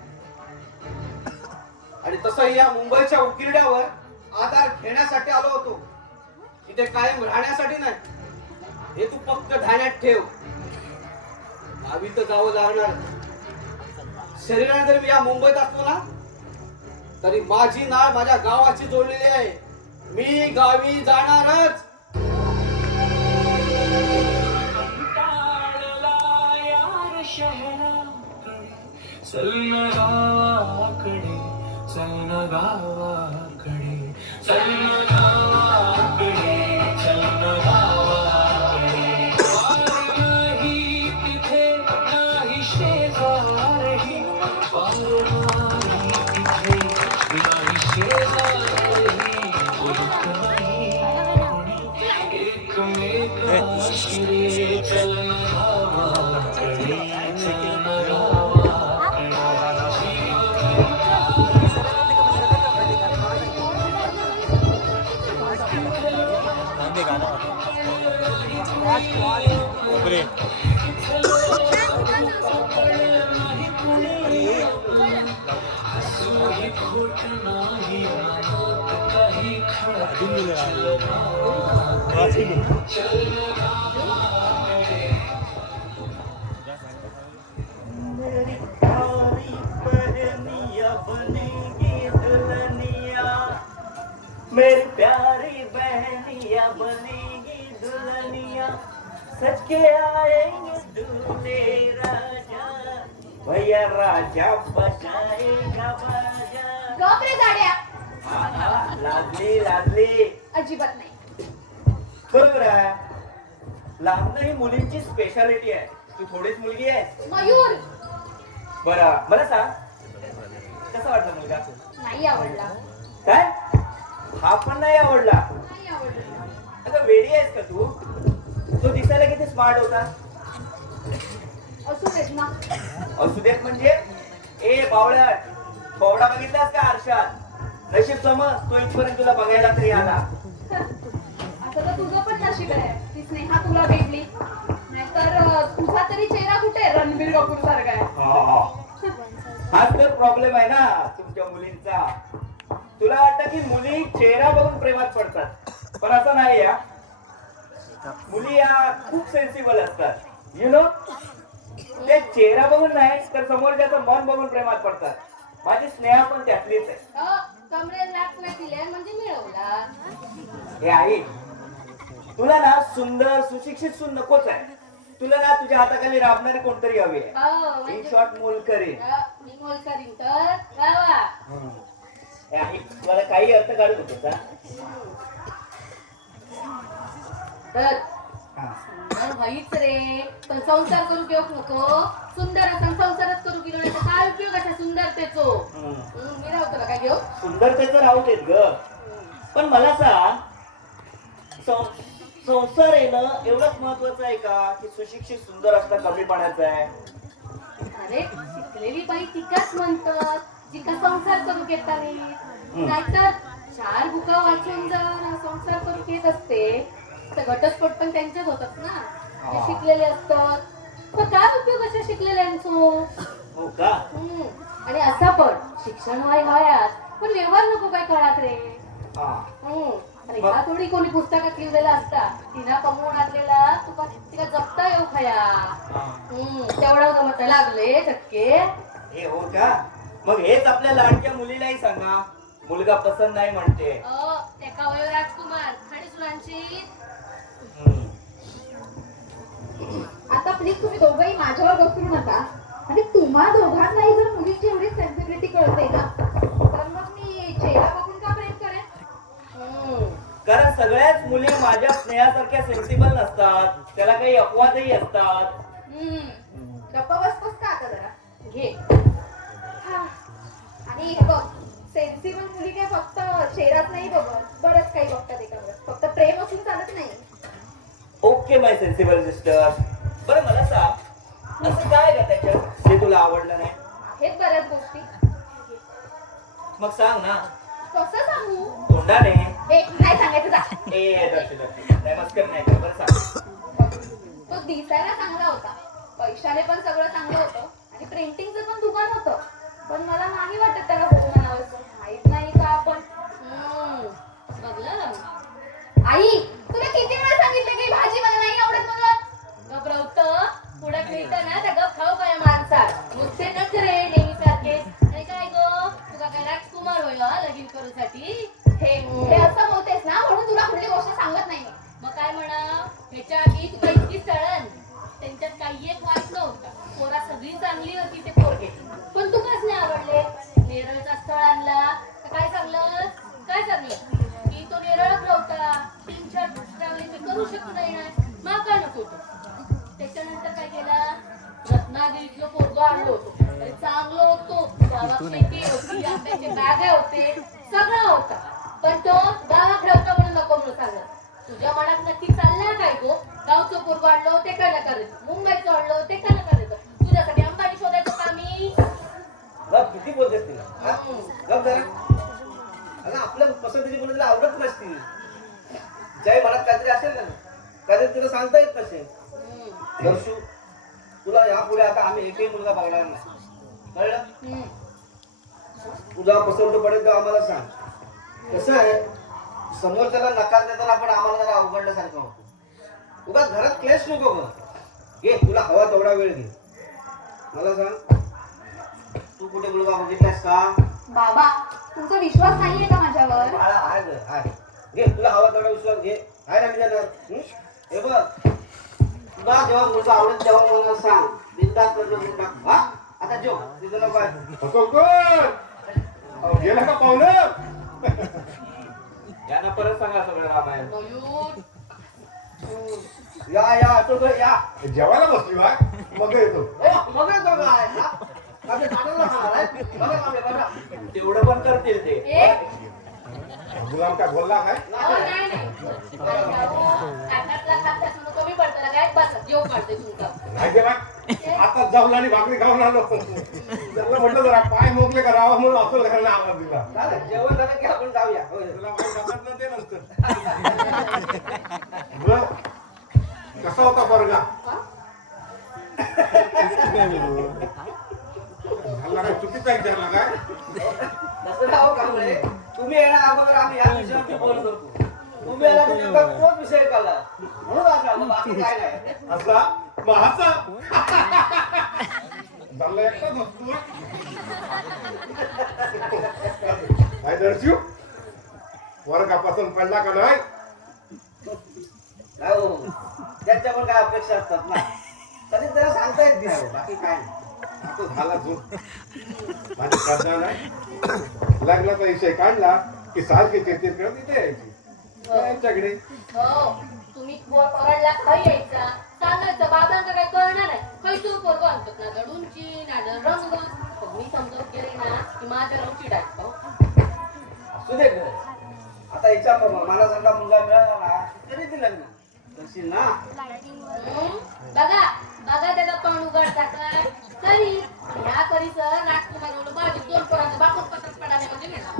आणि तसं या मुंबईच्या उकिरड्यावर आधार घेण्यासाठी आलो होतो, इथे कायम राहण्यासाठी नाही. हे तू फक्त ध्यानात ठेव. गावी तर जावं लागणार. शरीराने जर मी या मुंबईत असतो ना तरी माझी नाळ माझ्या गावाची जोडलेली आहे. मी गावी जाणारच. चलन गावाकडे, चलन गावाकडे, चलन गावाकडे, चलन गावाकडे. वार नाही तिथे नाही शेजारही, वार नाही तिथे नाही शेजारही, बोलत नाही कोणी एकमेकाशी रे. चलन गावाकडे, चलन गावाकडे. मेरी प्यारी बहनिया बनेगी दुल्हनिया सच के आएंगे दूल्हे राजा भैया राजा बजाएगा बाजा. गप रे जाड्या. लाजली लाजली अजिबात नाही. बरोबर आहे. लाजणं ही मुलींची स्पेशालिटी आहे. तू थोडीच मुलगी आहे. मयूर बरं मला सांग कसा वाटला मुलगा? नाही आवडला. काय? हा पण नाही आवडला. नाही आवडला. आता वेडी आहेस का तू? तो दिसायला किती स्मार्ट होता. असू देत ना. असू देत म्हणजे ए बावळट बावडा बघितलास का आरशात? नशीब समज तो इथपर्यंत तुला बघायला तरी आला. असं तर तुझं पण नशीब आहे ती स्नेहा तुला भेटली. नाहीतर तुझा तरी चेहरा कुठे रणबीर कपूर सारखा आहे. हाच तर प्रॉब्लेम आहे ना तुमच्या मुलींचा. तुला वाटतं की मुली चेहरा बघून प्रेमात पडतात, पण असं नाही. या मुली या खूप सेन्सिबल असतात यु नो. ते चेहरा बघून नाही तर समोरच्याचं मन बघून प्रेमात पडतात. माझी स्नेहा पण त्यातलीच आहे. कमरेत लाटला दिले म्हणजे मिळवला. हे आई तुला ना सुंदर सुशिक्षित सून नकोच आहे. तुला ना तुझ्या हाताखाली राबणारी कोणतरी हवी आहे. इन म्हणजे शॉर्ट मोलकरी. मी मोल करीन तर वा वा. हे आई तुला काही अर्थ काढत होतो का? तर व्हाईच रे. पण संसार करू घेऊ नको. सुंदर असं संसारच करू गेलो नाही तर काय उपयोग अशा सुंदरतेचो. मी राहतो काय घेऊ. सुंदरतेचं राहू देत ग, पण मला सांग संसार येणं एवढंच महत्वाचं आहे का की सुशिक्षित सुंदर असणं कमीपणाचं आहे? अरे शिकलेली बाई तिकाच म्हणतात जिका संसार करू घेता नाहीतर चार बुका वाचून जर संसार करू घेत असते तर घटस्फोट पण त्यांच्याच होतात ना. ते शिकलेले असतात. पण काय उपयोग अशा शिकलेल्यांचो. हो का? आणि असा पण शिक्षण वयात पण व्यवहार नको काय कळत रे. आणि हा थोडी कोणी पुस्तकात लिहिलेला असता तिला कमवून आणलेला तुका तिला जपता येऊ खया. तेवढा जमत लागले चटके. हे हो का? मग हेच आपल्या लाडक्या मुलीलाही सांगा. मुलगा पसंत नाही म्हणते. एका वयो राजकुमार आणि सुनांची. आता प्लीज तुम्ही दोघंही माझ्यावर बसू नका. आणि तुम्हा दोघांनाही जर मुलीची एवढी सेन्सिबिलिटी कळते ना तर मग मी चेहरा बघून का प्रेम करेन. कारण सगळ्याच मुली माझ्या स्नेहासारख्या सेन्सिबल नसतात. त्याला काही अपवादही असतात. गप्पा बसतोस का आता जरा घे. आणि हे बघ सेन्सिबल मुली काय फक्त चेहराच नाही बघत बरंच काही बघतात एकावर. फक्त प्रेम असून चालत नाही. ओके माय सेन्सिबल सिस्टर. बरं मला सांग असं काय का त्याच्यात जे तुला आवडलं नाही? आहेत बऱ्याच गोष्टी. मग सांग ना. कसं सांगू. तोंडाने. हे नाही सांगायचं जा. नाही मस्कर नाही कर. बरं सांग. तो दिसायला चांगला होता. पैशाने पण सगळं चांगलं होतं. आणि प्रिंटिंगचं पण दुकान होतं. पण मला नाही वाटत त्याला हो म्हणावं. माहित नाही का आपण. बघलं आई तुला किती वेळा सांगितलं की भाजी मला नाही आवडत म्हणून. गबरवत पुढे मिळतं ना त्या गप खाऊ काय माणसात नुसते नखरे नेहमी सारखे. आणि काय गो तुझा काय राजकुमार होईल लगीन करूसाठी. हे असं बोलतेस ना म्हणून तुला कुठली गोष्ट सांगत नाही. मग काय म्हणा ह्याच्या आधी तुला इतकी स्थळण त्यांच्यात काही एक वाईट नव्हता. पोरा सगळी चांगली होती ते पोरगे. पण तू कस नाही आवडले. नेरळचा स्थळ आणला तर काय सांगलं काय सांगलं की तो नेरळच नव्हता. 3-4 ट्रॅव्हलिंग करू शकू नाही. मग काय नको होतं. त्याच्यानंतर काय केलं रत्नागिरीतलं पोरगं आणलं होतं. तरी चांगलं होतो. गावात शेती होती आंब्याचे बागा होते सगळं होतं. पण तो गावात ठेवता म्हणून नको म्हणून सांगलं. तुझ्या मनात नक्की चालला काय गो. गावचं पोरगं आणलं ते काय नका देतो. मुंबईचं आणलं ते काय नका देतो. तुझ्यासाठी अंबानी शोधायचं का मी. गप किती बोलतेस तिला. गप जरा. अगं आपल्या पसंतीची मुलं तिला आवडत नसतील. ज्याही मनात काहीतरी असेल ना काहीतरी तुला सांगता येत नसेल. दर्शू तुला यापुढे आता आम्ही एकही मुलगा बघणार नाही. कळलं. तुझा पसंत पडेल तर आम्हाला सांग. कसं आहे समोरच्याला नकार देताना आपण आम्हाला जरा अवघडल्यासारखं होतं. उगाच घरात क्लेश नको बघ. घे तुला हवा तेवढा वेळ घे. मला सांग तू कुठे मुलगा बघितलास का. बाबा तुमचा विश्वास नाहीये का माझ्यावर? बाळा आहे ग, आहे. घे तुला हवा तेवढा विश्वास घे. आहे ना मी देणार. हे बघ तुला जेव्हा मुलगा आवडेल तेव्हा मला सांग. बिनधास्त करणं करून टाक. हा आता जेव तिथं नको आहे. गेला का पाहुणं? यांना परत सांगा सगळं रामायण. मयूर या तो या जेवायला बसली बा मग येतो. मग येतो काय हा? आपल्या दादाला खाणार आहे. बघा मामे, बघा. तेवढं पण करतील ते. ए गुलाम काय बोलला काय? नाही कानातला खात्यात म्हणून कमी पडतं ना काय बस जेव काढते तुमचा नाही ते बा आता जाऊन आणि भाकरी खाऊन आलो. त्याला म्हटलं जरा पाय मोकले करावा म्हणून असं घराला आवाज दिला. झालं जेवण झालं की आपण जाऊया. होय. तुला माहिती समजलं ते नसतं. बरं, कसा होता बर्गा? झाला काय चुकीचा विचारला काय? तसं नाव काम नाही. तुम्ही येणार अगोदर आम्ही या विषयावरती बोलत होतो. तुम्ही आला की नेमका तोच विषय काढला. म्हणून असं आलं, बाकी काय नाही. असा महाचा झाला एकटाच असतो. काय दर्शू वर्गापासून पडला का नाही? काय हो त्यांच्या पण काय अपेक्षा असतात ना. तरी त्याला सांगता येत नाही. बाकी काय नाही. आता झाला जो माझी श्रद्धा नाही. लग्नाचा विषय काढला की सारखी चिरचिर करत इथे यायची त्यांच्याकडे. हो तुम्ही पकडला खाई यायचा सांगायचं बाबांना काय कळणार आहे काही तू पोरग आणतात ना दडूंची ना रंग मी समजून गेले ना की माझ्या रंग चिडायचं असू दे ग. आता हिच्या मला समजा मुलगा मिळाला ना तरी ती लग्न करशील ना. बघा बघा त्याचा तोंड उघडता काय तरी ह्या करीसर राजकुमार बाजू दोन पोरांचं बापूस पत्र पडाले म्हणजे मिळणार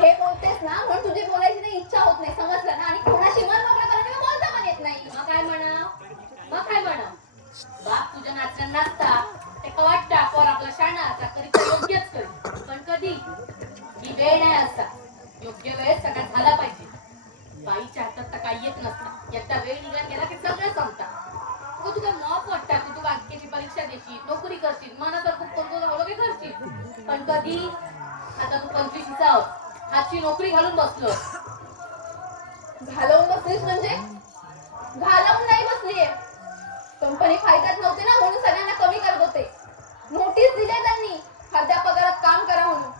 हे बोलतेस ना म्हणून तुझी बोलायची नाही इच्छा होत नाही समजलं ना आणि कोणाशी मन मोकळं करायला बोलता पण येत नाही. मग काय म्हणा बाप तुझ्या नाचण्यात नाचता ते का वाटतं पोर आपला शाळा तरी तर योग्यच करी पण कधी ही वेळ नाही असता योग्य वेळ सगळ्यात झाला पाहिजे. बाईच्या हातात तर काही येत नसतं एकदा वेळ निघाला गेला की सगळं संपतात. तुझा मॉप वाटता की तू वाक्याची परीक्षा देशील नोकरी करशील मनात खूप कोणतं झालं की करशील पण कधी आता तू 25 हातची नोकरी घालून बसलो घालवून बसलीस म्हणजे घालवून नाही बसलीये. कंपनी फायद्यात नव्हती ना म्हणून सगळ्यांना कमी करत होते. नोटीस दिले त्यांनी अर्ध्या पगारात काम करा म्हणून.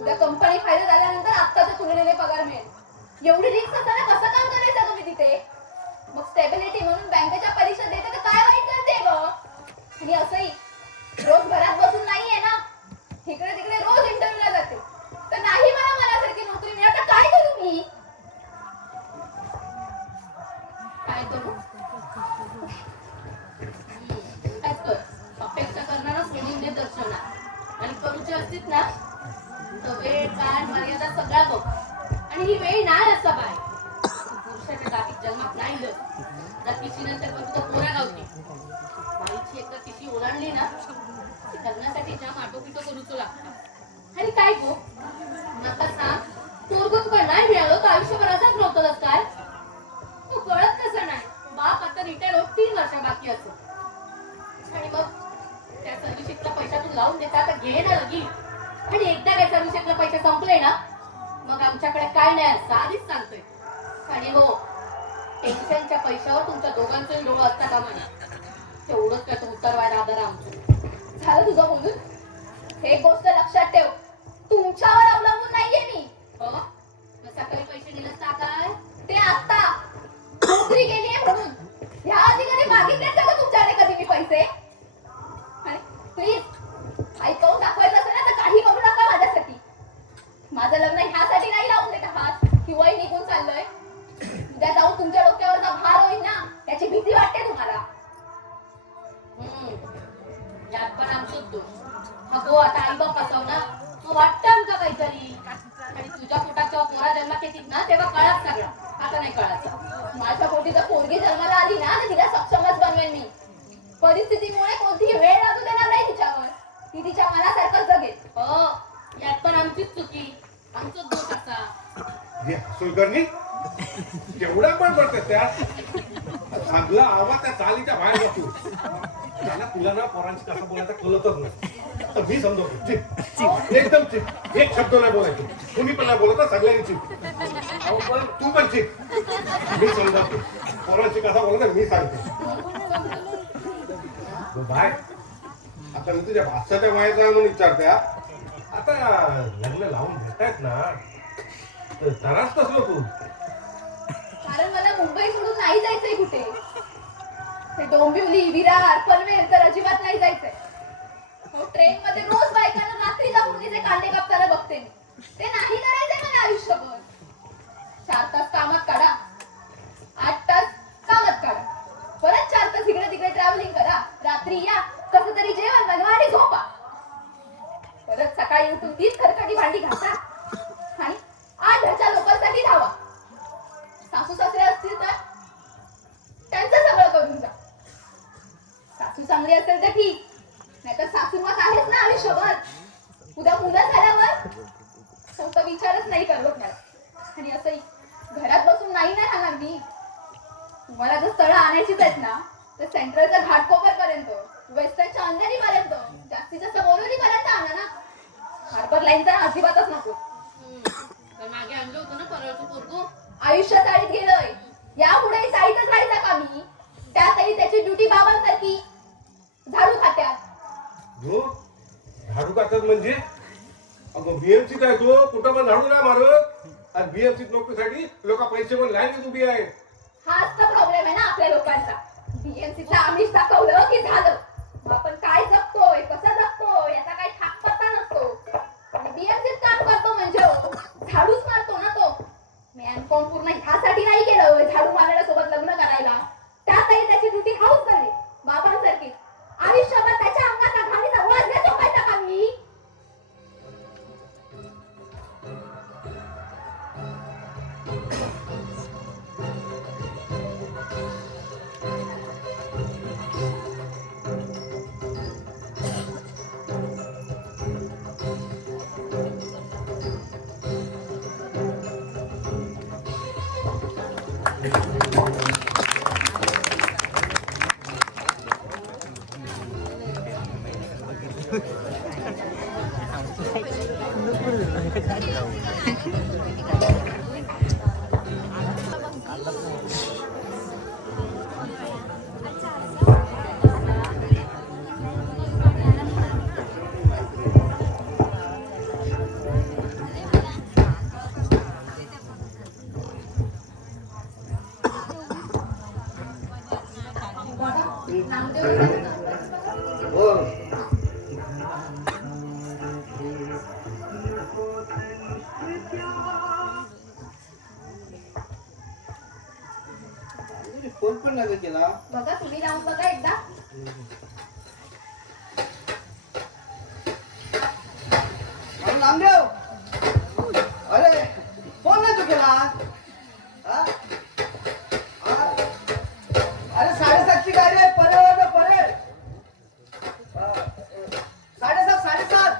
उद्या कंपनी फायद्यात आल्यानंतर आत्ताचे तुलनेने पगार मिळेल. एवढी रिस्क असताना कसं काम करायचं तुम्ही तिथे? मग स्टेबिलिटी म्हणून बँकेच्या परीक्षा देते तर काय वाईट करते ग. आणि असंही रोज घरात बसून नाहीये ना इकडे तिकडे रोज इंटरव्ह्यूला जाते तर नाही मला मनासारखी नोकरी मिळाली तर काय करू मी? काय करू काय कर अपेक्षा करणारा सोडून दे दर्शना आणि करूचे असतील ना तर वेळ काळ मर्यादा सगळा बघ आणि ही वेळ नाही असता बाय पुरुषाच्या जातीत जन्मात नाही ग जातीची नंतर पण तुझा पोरा गावती बाईची एकदा तिची ओलांडली ना ती करण्यासाठी जाम आटोपिटो करूचो लागतं आणि काय गो आता सांग पोरग तुका नाही मिळालं तर आयुष्यभर असाच नव्हतं काय तू कळत कसं नाही बाप आता रिटायर होत 3 वर्ष बाकी असं आणि मग त्या सर्व्हिसेसला पैसा तू लावून देता तर घे ना लगी आणि एकदा त्या सर्व्हिसेसला पैसे संपले ना मग आमच्याकडे काय नाही असं आधीच सांगतोय आणि हो पेन्शनच्या पैशावर तुमच्या दोघांचंही डोळं असता का म्हणा तेवढंच काय तो उतरवायला आदर आमचं झालं तुझं बोलून. एक गोष्ट लक्षात ठेव तुमच्यावर अवलंबून नाहीये मी. हो मग सकाळी पैसे दिलेस का काय ते आता नोकरी केलीये म्हणून. ह्या आधी कधी मागितले का तुमच्याकडे कधी मी पैसे? आणि प्लीज ऐकवून दाखवायचं असेल ना तर काही करू नका माझ्यासाठी. माझं लग्न ह्यासाठी नाही लावून देत आहात किंवा निघून चाललंय. उद्या जाऊन तुमच्या डोक्यावरचा भार होईल ना त्याची भीती वाटते तुम्हाला. यात पण आमचंच दोष अगो आता आई बाप असाव ना मग वाटतं आमचं काहीतरी आणि तुझ्या पोटात जेव्हा पोरा जन्मात येतील ना तेव्हा कळत सगळं आता नाही कळायचं. माझ्या पोटी जर पोरगी जन्माला आली ना तर तिला सक्षमच बनवेन मी. परिस्थितीमुळे कोणतीही वेळ लागू देणार नाही तिच्यावर. ती तिच्या मनासारखं जगेल. हो यात पण आमचीच चुकी आमचंच दोष असा सुलकर्णी जेवढा पण करते त्या चांगला आवाज त्या चालीच्या बाहेर जातो त्याला तुला ना पोरांची कसं बोलायचं कळतच नाही. तर मी समजवतो चिप एकदम चिप एक शब्द नाही बोलायचं तुम्ही पण नाही बोलत ना सगळ्यांनी चिप अहो पण तू पण चिप मी समजवतो पोरांची कसा बोलत मी सांगतो बाय आता मी तुझ्या भाषाच्या वयाचा म्हणून विचारते आता लग्न लावून भेटतायत ना तर तरास कसलो तू कारण मला मुंबई सोडून नाही जायचंय कुठे. ते डोंबिवली विरार पनवेल तर अजिबात नाही जायचंय. ट्रेन मध्ये रोज बायकांना रात्रीला मुलीचे कांदे कापताना बघते मी. ते नाही करायचंय मला आयुष्यभर. 4 तास कामात काढा 8 तास कामात काढा परत 4 तास इकडे तिकडे ट्रॅव्हलिंग करा रात्री या कसं तरी जेवण बनवा आणि झोपा परत सकाळी उठून तीच खरकटी भांडी घासा आणि आंध्रच्या लोकांसाठी धावा. सासू सासरे असतील तर त्यांचं सगळं करून जा. सासू चांगली असेल तर ठीक नाहीतर सासूमात आहेच ना आयुष्यभर. उद्या मुलं झाल्यावर फक्त विचारच नाही करत मला. आणि असंही घरात बसून नाही ना राहणार मी. तुम्हाला जर स्थळं आणायचीच आहेत ना तर सेंट्रलच्या घाटकोपर पर्यंत वेस्टर्नच्या अंधेरी पर्यंत जास्तीत जास्त बोरिवली पर्यंत आणा ना. हार्बर लाईनचा अजिबातच नको. तर मागे आणलं होतं ना परळचं पोरगं. आयुष्य साडीत गेलोय यापुढे साडीतच राहायचा का मी. त्यातही त्याची ड्युटी बाबांसारखी झाडू खात्यात. जो झाडू काढतात म्हणजे अगं बीएमसी काय तो कुठं पण झाडू नाही मारत आणि बीएमसी नोकरीसाठी लोक पैसे पण लाईनीत उभी आहेत. हाच तर प्रॉब्लेम आहे ना आपल्या लोकांचा. बीएमसीचा आमिष दाखवलं की झालं. मग आपण काय जगतोय कसं जगतोय याचा काही ठाक पत्ता नसतो. आणि बीएमसीत काम करतो म्हणजे झाडूच मारतो ना तो. मी एमकॉम पूर्ण ह्यासाठी नाही केलं झाडू मारण्याला सोबत लग्न करायला. त्यातही त्याची ड्युटी हाऊस झाली बाबांसारखी. आयुष्यभर त्याच्या अंगाचा घाणीचा वास घेत झोपायचा का मी. हो फोन पण नाही केला. बघा तुम्ही लावून बघा एकदा. नामदेव अरे फोन नाही तू केला. अरे 7:30ची गाडी आहे परेवर परेल. 7:30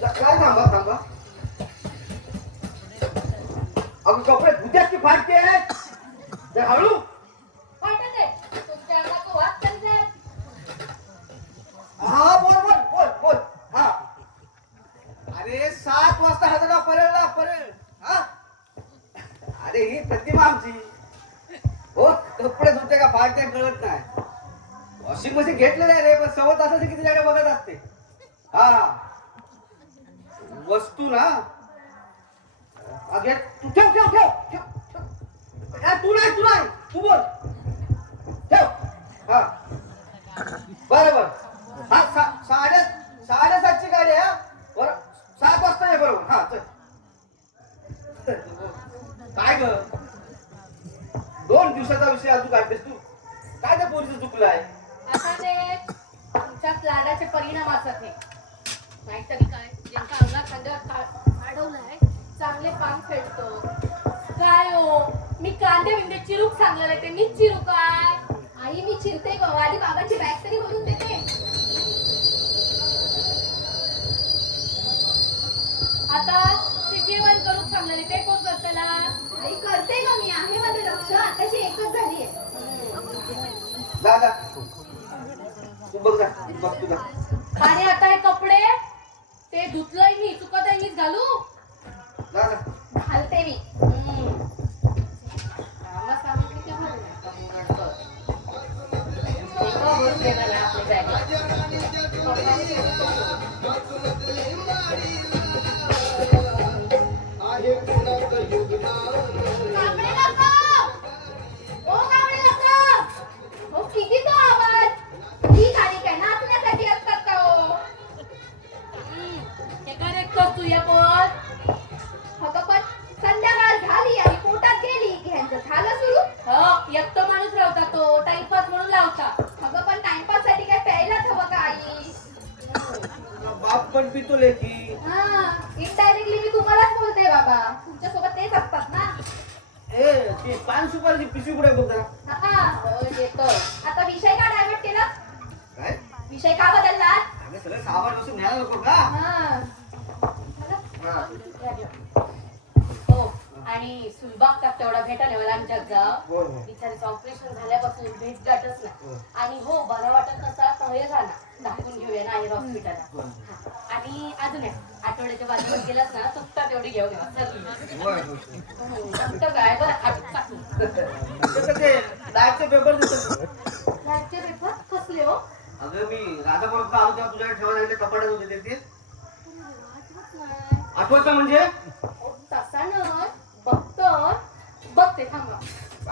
काय थांबा अगं कपडे धुत्याची फाटके आहेत जर हळू. वाटत आहे तुमच्या अंगात तो वास तरी जाईल. हा बोल हा. अरे 7 वाजता हजरा परेल हा. अरे ही प्रतिमा आमची हो. कपडे धुते का फाटते कळत नाही. वॉशिंग मशीन घेतलेलं आहे रे पण सवत असायची किती जागा बघत असते. हा वस्तू ना तू ठेव तू नाही तू बोल ठेव. हा बरोबर. हा 7:30ची गाडी आहे. बरं 7 वाजता ये बरोबर. हा चल. काय ग 2 दिवसाचा विषय अजून काढतेस तू. काय त्या पोरीचं चुकलं आहे. आता ते तुमच्या लाडाचे परिणाम असत हे. नाहीतरी काय ज्यांच्या अंगात खांद्यावर अडवलंय चांगले पान फेडतो. काय हो मी कांदे बिंदे चिरूक सांगलेलं ते मीच चिरू काय. आई मी चिरते आधी बाबाची बॅग तरी भरून देते. आता ते जेवण करूक सांगलेले ते कोण करतला. आई करते का मी आहे माझं लक्ष. आताची एकच झाली आहे. जा तू बघ जा बघ तुझा आणि आता हे कपडे ते धुतलंय मी, चुकत आहे मीच घालू. जा, जा. घालते मी. कामं सांगितली की भरून येतं मुरडकर. एका भरून देणार नाही आपली बॅग. कांबळे काका! ओ कांबळे काका! हो, किती तो आवाज? ही गाणी काय नाचण्यासाठी असतात का हो? हे काय रेखतोस तू या पोर? अगं पण संध्याकाळ झाली आणि पोटात गेली की ह्यांचं झालं सुरू. हो, एकटं माणूस लावता तो, टाइमपास म्हणून लावता. अगं पण टाइमपास साठी काय प्यायलाच हवं का आई? बाप पण पितो लेकी. इनडायरेक्टली मी तुम्हालाच बोलते बाबा. तुमच्यासोबत तेच असतात ना. ए ती पान सुपारीची पिशवी कुठे बघ जरा. येतो. आता विषय का डायव्हर्ट केला? काय विषय का बदलला? अगं सगळं सामान बसून न्यायला नको का? हा. हा. हो, आणि सुलभागतात तेवढा भेटायला मला आमच्यात जा. होय, होय. बिचारीचं ऑपरेशन झाल्यापासून भेट गाठच नाही. आणि हो, बरं वाटत नसा तर हे झाला दाखवून घेऊया ना आयर हॉस्पिटलला. आणि अजून एक आठवड्याच्या बाजूला गेलास ना सुट्टा तेवढी घेऊन येवा होय, होय. सुट्ट काय बरं हात टाकून. तसं ते डायरेक्टचे पेपर दिसत. लाईटचे पेपर कसले हो? अगं मी राजापूरला आलो तेव्हा तुझ्याकडे ठेवायला कपाटात होते ते आठवतं म्हणजे तसा न बघते थांबा.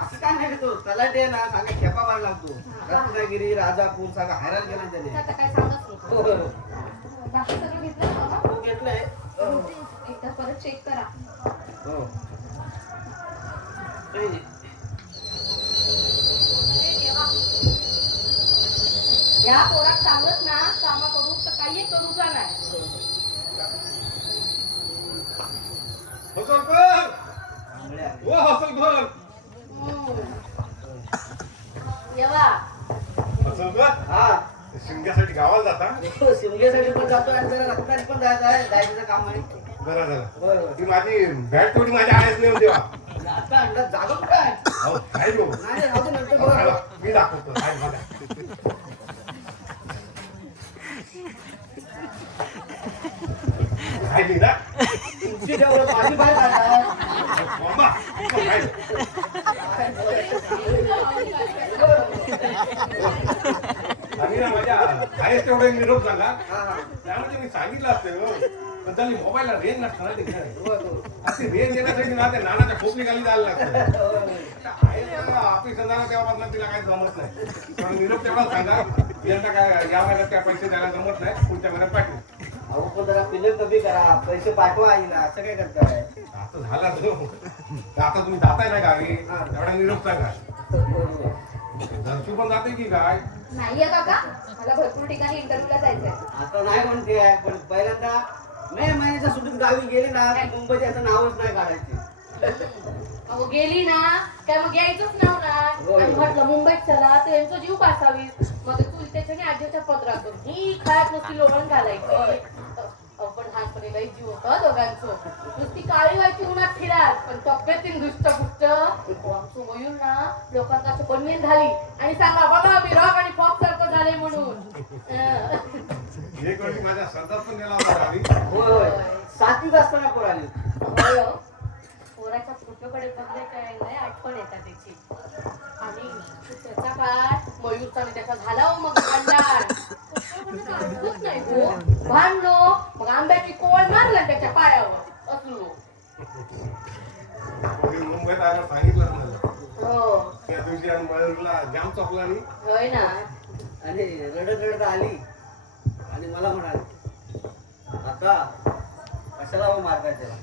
असं काय नाही तो तलाटे ना सांगा खेपा मार लागतो रत्नागिरी राजापूर सांगा हैराण केला त्याने आता काय सांगत नाही. हो, हो. बाकी सगळं घेतलं ना? तू घेतलंय एकदा परत चेक करा. हो या पोरात चांगलंच ना कामा करू तर काही करू का नाही. हसलकर ओ हसलकर येवा हसलकर हा शिंग्यासाठी गावाला जाता शिमग्यासाठी पण जातो आणि जरा रत्नागिरी पण जायचं आहे जायचं काम आहे जरा होय, होय. ती माझी बॅग थोडी माझ्या आळ्याच नेऊन देवा आता अंडा जागा कुठं आहे अहो, काय गो? नाही राहू दे नंतर चला, बघा मी दाखवतो काय बघा. राहिली ना तुमची जेवढं माझी बाहेर काढताय मम्मा, इथं काय? आणि ना माझ्या आहेच तेवढे निरोप सांगा हा, हा. त्यामध्ये मी सांगितलं असतं हो. पण त्याला मोबाईलला रेंज नसतं ना तिकडे होय, होय. असे रेंज येण्यासाठी ना ते नानाच्या खोपली खाली जायला लागतं होय, होय. ऑफिस झाला तेव्हापासून तिला काही जमत नाही पण निरोप तेवढा सांगा यंदा काय या महिन्यात काय पैसे द्यायला जमत नाही पुढच्या महिन्यात पाठवू अहो पण जरा पिल्ले कमी करा पैसे पाठवा आईला असं काय करताय आता झाला तो आता तुम्ही जाताय ना गावी तेवढा निरोप सांगा तू पण जाते की काय नाहीये काका, मला भरपूर ठिकाणी इंटरव्ह्यूला जायचंय. आता नाही म्हणते पण पहिल्यांदा मे महिन्याच्या सुट्टीत गावी गेली ना की मुंबईत याचं नावच नाही काढायचे अहो गेली ना काय मग यायचंच नाव ना. आणि म्हटलं मुंबईत चला तर यांचा जीव पासावी मग तू त्याच्याने आजीच्या पदरातून ही खायत नुसती लोळण घालायची. पण लहानपणी लई जीव होता दोघांचं नुसती काळी व्हायची उन्हात फिरात पण तब्येतीन दुष्टपुष्ट आमचं मयूर ना लोकांना असं बनवीन झाली आणि सांगा बघा मी रॉक आणि पॉप सारखं झालंय म्हणून. एक वर्षी माझ्या सरदार पण गेला होता गावी होय होय सातवीत असताना पोराली होय हो. पोराच्या फोटोकडे बघले काय आठवण येतात त्याची. आणि त्याचा काळ मयूरचा आणि त्याचा झाला हो मग भांडण नाही हो भांडलो मग आंब्याची कोळ मारला त्याच्या पायावर असलो. मी मुंबईत आल्यावर सांगितलं मला हो त्या दिवशी आम्ही मयूरला जाम चपला आणि होय ना. आणि रडत रडत आली आणि मला म्हणाली आता कशाला हो मारताय त्याला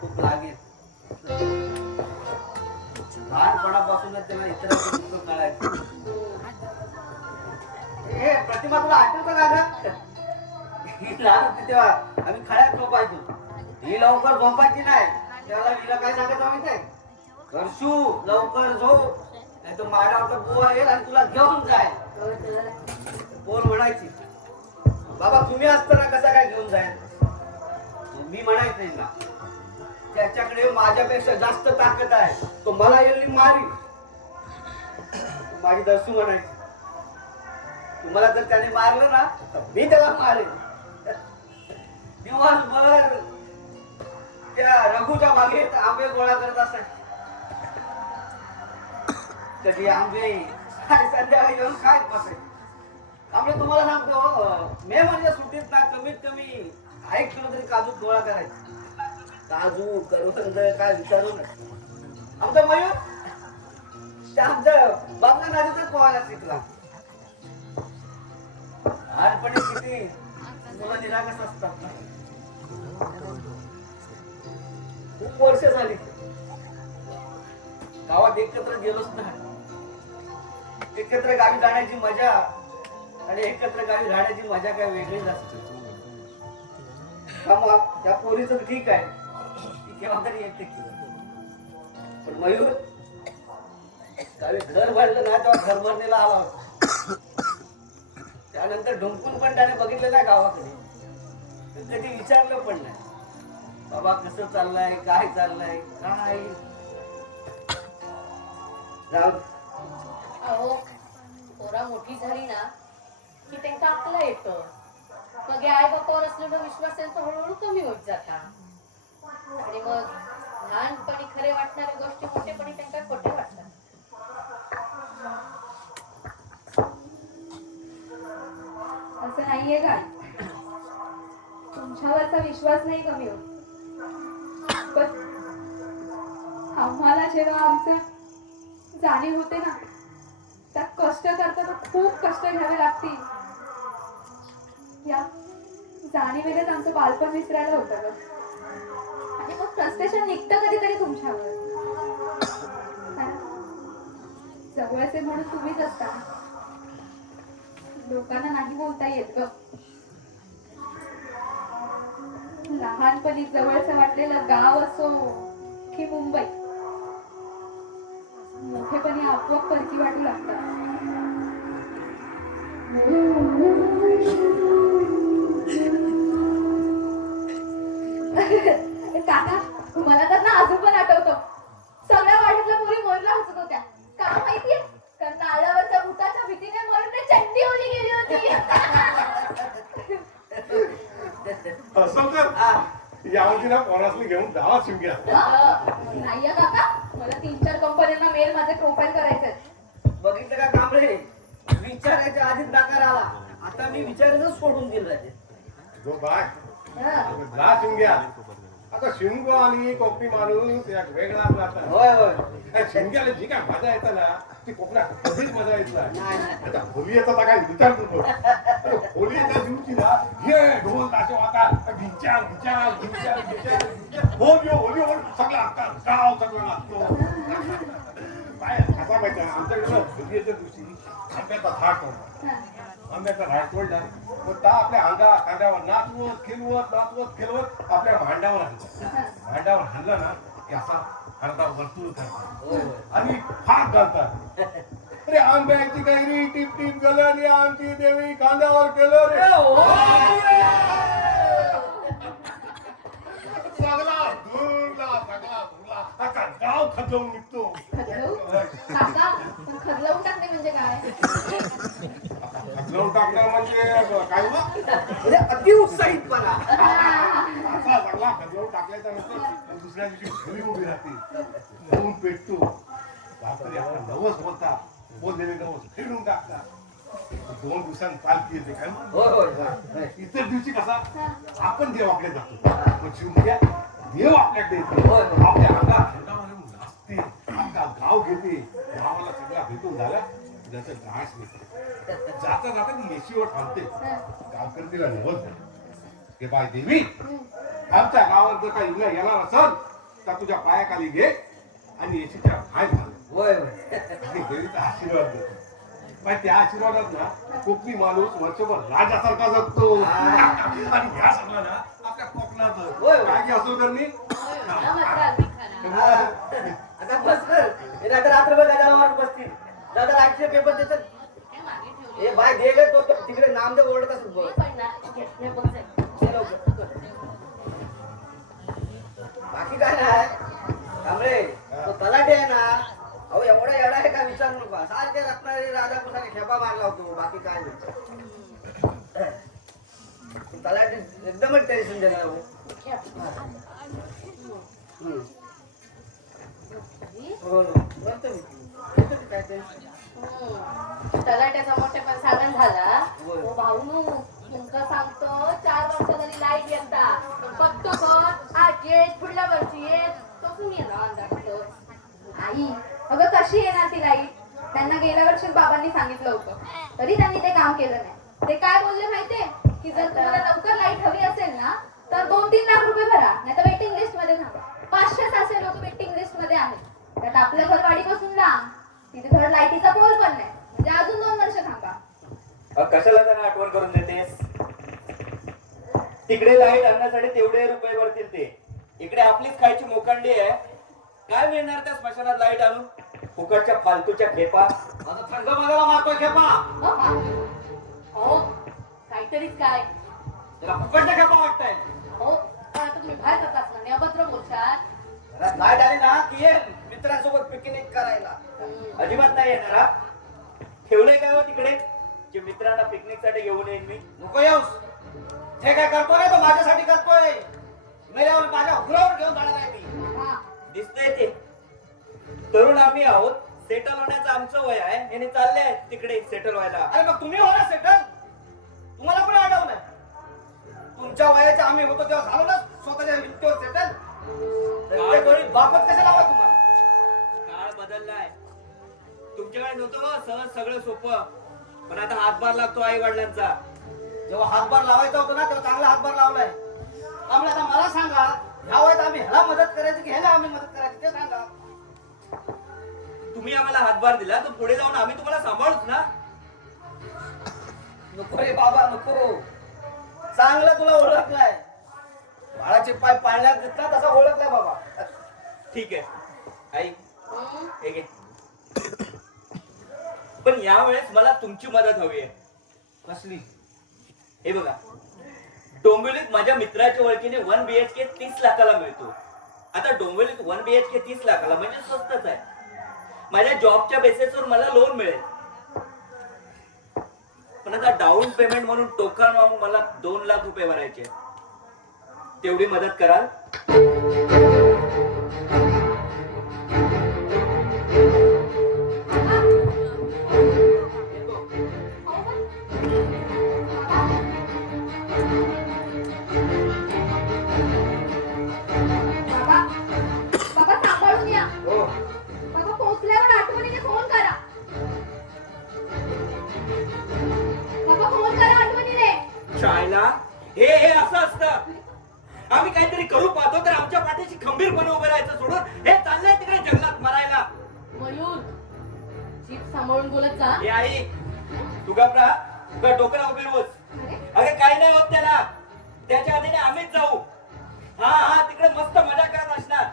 खूप लागेल लहानपणापासूनच त्याला इतरांचं दुःख कळायचं हे प्रतिमा तुला आठवतं का ग ही लहान होती तेव्हा आम्ही खळ्यात झोपायचो ही लवकर झोपायची नाही त्याला हिला काय सांगायचं माहिती आहे करशू लवकर झोप नाही तर माडावरचा बुवा येईल आणि तुला घेऊन जाय बोल म्हणायची बाबा तुम्ही असताना कसा काय घेऊन जाईल मी म्हणायचं नाही ना त्याच्याकडे माझ्यापेक्षा जास्त ताकद आहे तो मला येईल मारी माझी दर्शू म्हणायची तुम्हाला जर त्याने मारलं ना तर मी त्याला मारेन. दिवसभर त्या रघुच्या मागे आंबे गोळा करत असाय. कधी आंबे आणि संध्याकाळी येऊन खात बसाय. आम्ही तुम्हाला सांगतो मे म्हणजे सुट्टीत ना कमीत कमी 1 किलो तरी काजू गोळा करायचा. काजू करवंद काय विचारू नका. आमचा मयूर त्या आमच्या बाबा नदीतच पोहायला शिकला. लहानपणी किती मुलं निरागस असतात ना. खूप वर्ष झाली गावात एकत्र गेलोच नाही. एकत्र गावी जाण्याची मजा आणि एकत्र गावी राहण्याची मजा काय वेगळीच असते. मग त्या पोरीचं ठीक आहे, ती केव्हा तरी येते. पण मयूर गावी घर भरलं ना तेव्हा घर भरणीला आला होता. त्यानंतर ढुंकून पण त्याने बघितलं नाही गावाकडे. कधी विचारलं पण नाही बाबा कसं चाललंय, काय चाललंय, काय जाऊ. अहो पोरा मोठी झाली ना की त्यांचा आपला येतं. मग आई बापावर असलेला विश्वास त्यांचा हळूहळू कमी होत जाता आणि मग लहानपणी खरे वाटणाऱ्या गोष्टी मोठेपणी त्यांना खोटे वाटतात. असं नाहीये काय, तुमच्यावरचा विश्वास नाही कमी होत. पण आम्हाला जेव्हा आमचं जाणीव होते ना त्या कष्ट करता खूप कष्ट घ्यावे लागतील. या जाणीवेनेच आमचं बालपण विसरायला होतं ग. आणि मग फ्रस्ट्रेशन निघतं कधीतरी तुमच्यावर. जवळचे म्हणून तुम्हीच असता, लोकांना नाही बोलता येत ग. लहानपणी जवळचं वाटलेलं गाव असो की मुंबई, मोठेपणी आपोआप परकी वाटू लागतात. काका मला तर ना अजून पण आठवतं सगळ्या वाढीतल्या मुली मयूरला हसत होत्या. का माहितीये? कारण नाल्यावरच्या भूताच्या भीतीने मयूरने चड्डी ओली गेली होती. असं तर यावर्षी ना पोरासनी घेऊन जावा शिमग्या. नाही काका, मला 3-4 कंपन्यांना मेल माझे प्रोफाईल करायचे. बघितलं का काम रे, विचारायच्या आधीच नकार आला. आता मी विचारायचं सोडून दिलं राजे. जो बाय जा शिमग्या. आता शिमगो आणि कोकणी माणूस एक वेगळा राहतात. होय होय. शिमग्याला जी काय मजा येतं ना ती कोकणात कधीच मजा येत नाही. नाही. आता होली येतात काय विचारतो. होलीच्या दिवशी ना हे ढोल ताशे वाजतात, भिंचार भिंचार भिंचार भिंचार होली होली होली सगळा अख्खा गाव सगळं लागतो. काय कसा माहिती आमच्याकडे होलीच्या दिवशी आंब्याचा झाड तोडला. आंब्याचा झाड तोडला मग त्या आपल्या अंगा कांद्यावर नाचवत खेळवत आपल्या भांड्यावर आणलं. भांड्यावर हल्ला ना की असा अर्धा वर्तुळ करतात आणि फाक घालतात. अरे आंब्याची कैरी टिप टिप गलली आमची देवी कांद्यावर केलं रे. सगळा धुरला अख्खा गाव खजवून निघतो. काका पण खदलवून टाकणे म्हणजे काय? खजवून टाकणं म्हणजे काय बा? म्हणजे अति उत्साहितपणा. असा सगळा खजवून टाकल्याच्या नंतर दुसऱ्या दिवशी घरी उभी राहते. ऊन पेटतो. बापरे आपला नवस होता बोललेले नवस फेडून टाकतात. 2 दिवसांनी पालखी येते काय. होय होय. इतर दिवशी कसा आपण देवाकडे जातो. मग शिवग्या देव आपल्याकडे येतो. होय, होय. आपल्या अंगात थंडा म्हणून नाचते. अख्खा गाव घेते. गावाला सगळा भेटून झाला त्याचं घास निघते. जाता जाता ती येशीवर थांबते. गावकर्तीला नवस हे बाय देवी आमच्या गावात जर काही इला येणार असेल तर तुझ्या पायाखाली घे आणि येशीच्या पाय घाल. होय होय. आणि देवीचा आशीर्वाद देतो. पण त्या आशीर्वादात ना कोकणी माणूस वर्षभर राजासारखा जगतो. आणि ह्या सगळं ना आपल्या कोकणात होय. काय की असो करणी मला मात्र अगदी खरा. आता बस कर. हे नाही तर रात्रभर गजाला बसतील. दादा रातचे पेपर देतात. हे मागे ठेवलं. हे बाय दे गे तो तिकडे नामदेव ओरडत असत बघ. हे पण ना घेतले बघ जाईल. हे लवकर. बाकी काय नाही कांबळे तो तलाठी आहे ना अहो एवढा येडा आहे का विचारू नका. सारखे रत्नागिरी राजापुराने खेपा मारला होतो. बाकी काय नाही. दिलेला आहे हो. हम्म. हो, बोलतो मी. येतं ते काय ते. तलाट्याचा मोठेपण सांगण झाला होय. ओ भाऊनू तुमका सांगतो 4 वर्ष जरी लाईट येता फक्त कर आज येत पुढल्या वर्षी येत तसून येणार अंदाज. आई अगं कशी येणार ती लाईट? त्यांना गेल्या वर्षीच बाबांनी सांगितलं होतं तरी त्यांनी ते काम केलं नाही. ते काय बोलले माहितीये की जर तुम्हाला लवकर लाईट हवी असेल ना तर 2-3 लाख रुपये भरा, नाही तर वेटिंग लिस्ट मध्ये थांबा. 500-600 लोक वेटिंग लिस्ट मध्ये आहेत. त्यात आपलं घर वाडीपासून लांब, तिथे थोडं लाईटीचा पोल पण नाही, म्हणजे अजून 2 वर्ष थांबा. कशाला त्यांना आठवण करून देतेस? तिकडे लाईट आणण्यासाठी तेवढे रुपये भरतील ते, इकडे आपलीच खायची मोकांडी आहे. काय मिळणार त्या स्मशानात लाईट आणून? फुकटच्या फालतूच्या खेपा. आता थंड बघायला मारतोय खेपा. हो काहीतरीच काय त्याला फुकटच्या खेपा वाटतंय. हो पण आता तुम्ही बाहेर जात असणार नाही अभद्र बोलशाल. घरात लाईट आली ना की ये मित्रांसोबत पिकनिक करायला. अजिबात नाही येणार हा. ठेवलंय काय हो तिकडे जे मित्रांना पिकनिक साठी घेऊन येईन मी? नको येऊस. हे काय करतोय रे तो माझ्यासाठी करतोय. मेल्यावर माझ्या हुरावर घेऊन जाणार आहे मी. दिसतंय ते तरुण आम्ही आहोत, सेटल होण्याचं आमचं वय आहे, याने चालले तिकडे सेटल व्हायला. अरे मग तुम्ही हो ना सेटल. तुम्हाला पण आठवलं तुमच्या वयाचे आम्ही होतो तेव्हा झालो ना स्वतःच्या वित्तीवर सेटल. बापत कशाला हवा तुम्हाला? काळ बदललाय. तुमच्याकडे नव्हतं सहज सगळं सोपं, पण आता हातभार लागतो आई वडिलांचा. जेव्हा हातभार लावायचा होता ना तेव्हा चांगला हातभार लावलाय. त्यामुळे आता मला सांगा ह्या वयात आम्ही ह्याला मदत करायची की ह्याला आम्ही मदत करायची ते सांगा. तुम्ही आम्हाला हातभार दिला तर पुढे जाऊन आम्ही तुम्हाला सांभाळूच ना. नको रे बाबा नको. चांगलं तुला ओळखलाय. बाळाचे पाय पाळण्यात दिसतात तसा ओळखलाय बाबा. ठीक आहे आई हे घे. पण यावेळेस मला तुमची मदत हवी आहे. कसली? हे बघा डोंबिवलीत माझ्या मित्राच्या ओळखीने 1 BHK 30 लाखाला मिळतो. आता डोंबिवलीत 1 BHK 30 लाखाला म्हणजे स्वस्तच आहे. माझ्या जॉबच्या बेसिसवर मला लोन मिळेल, पण आता डाऊन पेमेंट म्हणून टोकन म्हणून मला 2 लाख रुपये भरायचे. तेवढी मदत कराल? बाबा सांभाळून या. बाबा पोहोचल्यावर आठवणीने फोन करा. बाबा फोन करा आठवणीने. शाळेला हे असं असतं. आम्ही काहीतरी करू पाहतो तर आमच्या पाठीशी खंबीरपणे उभे राहायचं सोडून हे चाललंय तिकडे जंगलात मरायला. मयूर जीप सांभाळून बोलत जा. हे आई तू गप्पा तुझं डोकं नको फिरवूस. अगं काही नाही होत त्याला. त्याच्या आधीने आम्हीच जाऊ. हा तिकडे मस्त मजा करत असणार.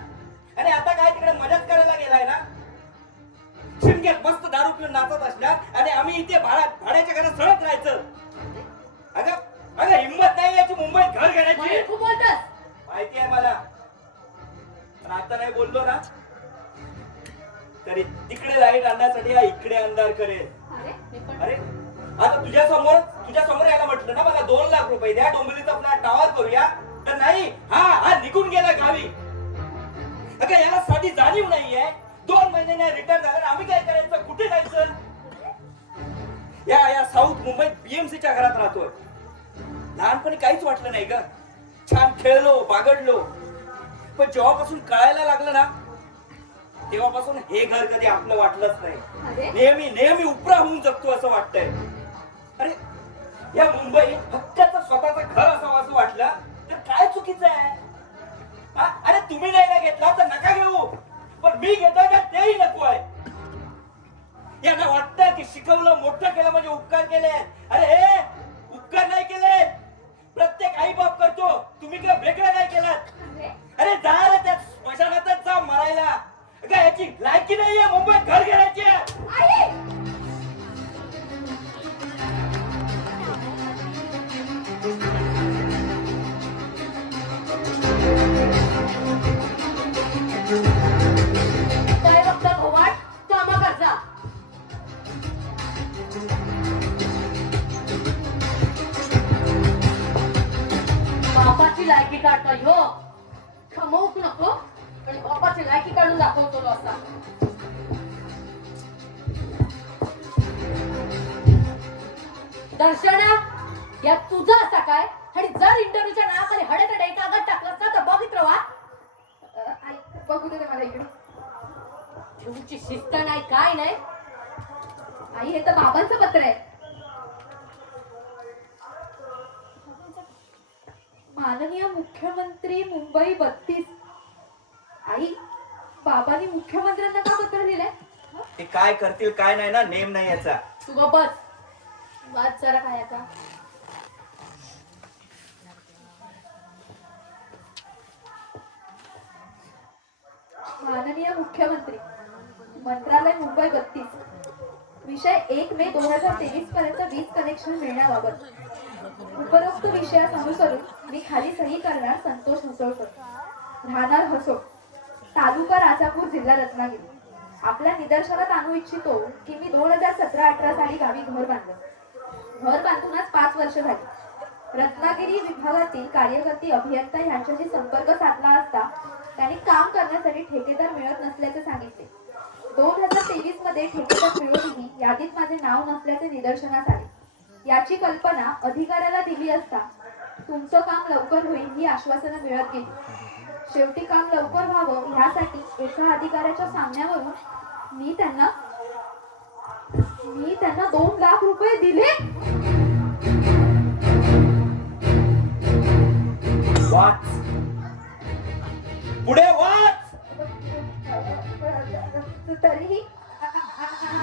आणि आता काय तिकडे मजाच करायला गेलाय ना. शिमग्यात मस्त दारू पिऊन नाचत असणार आणि आम्ही इथे भाड्याच्या घरात सळत राहायचं. अगं हिंमत नाही याची मुंबईत घर घेण्याची. मयूर खूप बोलतोस. माहिती आहे मला, पण आता नाही बोललो ना तरी तिकडे लाईट आणण्यासाठी हा इकडे अंधार करेल. अरे आता तुझ्या समोर यायला म्हटलं ना मला 2 लाख रुपये द्या, डोंबिवलीचा फ्लॅट टावर करूया, तर नाही हा निघून गेला गावी. अगं याला साधी जाणीव नाहीये. 2 महिन्याने रिटर्न झाला. आम्ही काय करायचं? कुठे जायचं? या साऊथ मुंबईत BMCच्या घरात राहतोय. लहानपणी काहीच वाटलं नाही ग. छान खेळलो बागडलो, पण जेव्हापासून कळायला लागलं ना तेव्हापासून हे घर कधी आपलं वाटलंच नाही. नेहमी उपरा होऊन जगतो असं वाटतंय. अरे या मुंबईत हक्काचं स्वतःचं घर असावं असं वाटलं तर काय चुकीचं आहे? अरे तुम्ही नाही ना घेतला तर नका घेऊ, पण मी घेतोय का तेही नको आहे. यांना वाटतं की शिकवलं मोठं केलं म्हणजे उपकार केले. अरे हे उपकार नाही केले. प्रत्येक आई बाप करतो, तुम्ही काय वेगळं नाही केलं. अरे जा रे त्या स्मशानातच जा मरायला. काय याची लायकी नाहीये मुंबईत घर घेण्याची. काय बघता घोवाट कामा करजा. बापाची लायकी दाखवतो असा. दर्शना, या तुझा असा काय? आणि जर इंटरव्ह्यूच्या नावाखाली हडेतडे कागद टाकलास ना तर बघित रहा. आई बघू दे मला इकडे. तुमची शिस्त नाही काय नाही. आई हे तर बाबांचं पत्र आहे. माननीय मुख्यमंत्री मुंबई 32. आई बाबांनी मुख्यमंत्र्यांना का पत्र लिहिलंय? ते काय करतील काय नाही ना, नेम नाही याचा. तू गप्प बस. वाद जरा काय आता. माननीय मुख्यमंत्री मंत्रालय मुंबई 32. विषय 1 मे 2023 पर्यंत वीज कनेक्शन मिळण्याबाबत. उपरोक्त विषयास अनुसरून मी खाली सही करणार संतोष मुसळकर, राहणार हसोड, तालुका राजापूर, जिल्हा रत्नागिरी. आपल्या निदर्शनात आणू इच्छितो की मी 2017-18 साली गावी घर बांधलं. घर बांधून आज 5 वर्ष झाली. रत्नागिरी विभागातील कार्यकर्ती अभियंता यांच्याशी संपर्क साधला असता त्यांनी काम करण्यासाठी ठेकेदार मिळत नसल्याचे सांगितले. 2023 मध्ये ठेकेदार मिळवूनही यादीत माझे नाव नसल्याचे निदर्शनास आले. याची कल्पना अधिकाऱ्याला दिली असता तुमचं काम लवकर होईल ही आश्वासनं मिळत गेली. शेवटी काम लवकर व्हावं ह्यासाठी एका अधिकाऱ्याच्या सांगण्यावरून मी त्यांना 2 लाख रुपये दिले. वाच पुढे वाच. तरीही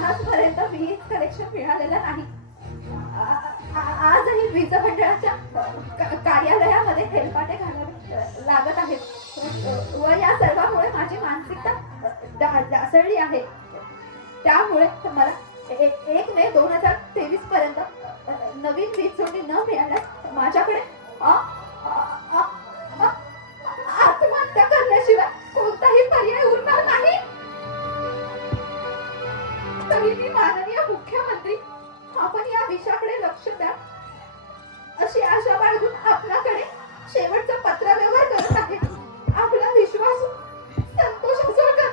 आजपर्यंत वीज कनेक्शन मिळालेलं नाही. आजही वीज मंडळाच्या कार्यालयामध्ये हेलपाटे घालावे लागत आहेत व या सर्वामुळे माझी मानसिकता ढासळली आहे. त्यामुळे मला 1 मे 2023 पर्यंत नवीन वीज जोडणी न मिळाल्यास माझ्याकडे आत्महत्या करण्याशिवाय कोणताही पर्याय उरणार नाही. तरी मी माननीय मुख्यमंत्री आपण या विषयाकडे लक्ष द्या अशी आशा बाळगून आपल्याकडे शेवटचं पत्र व्यवहार करत आहे. आपला विश्वास संतोष मुसळकर.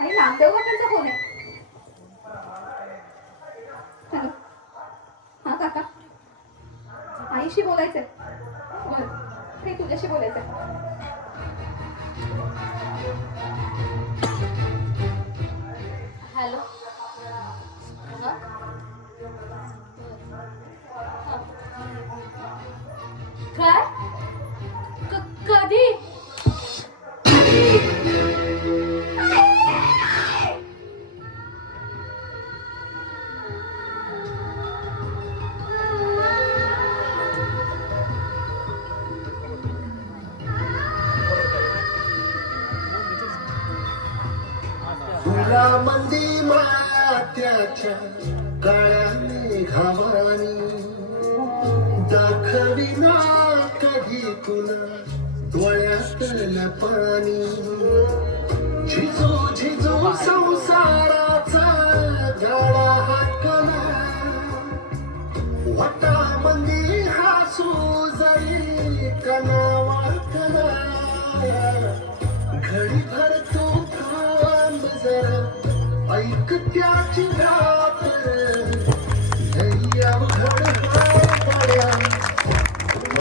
आणि नामदेव काकांचा फोन आहे. हॅलो, हा काका, आईशी बोलायचंय. बरं, हे तुझ्याशी बोलायचंय. हॅलो. हा? काय? कधी? तुला मंदी मात्याच्या काळ्या मेघावानी दाखविना कधी तुला डोळ्यातलं पाणी. झिजो झिजो संसाराचा गाडा हाकला वाटा मंदी हसू जाई कना वाकला. घडी भर तो थांब जरा ऐक त्याची रात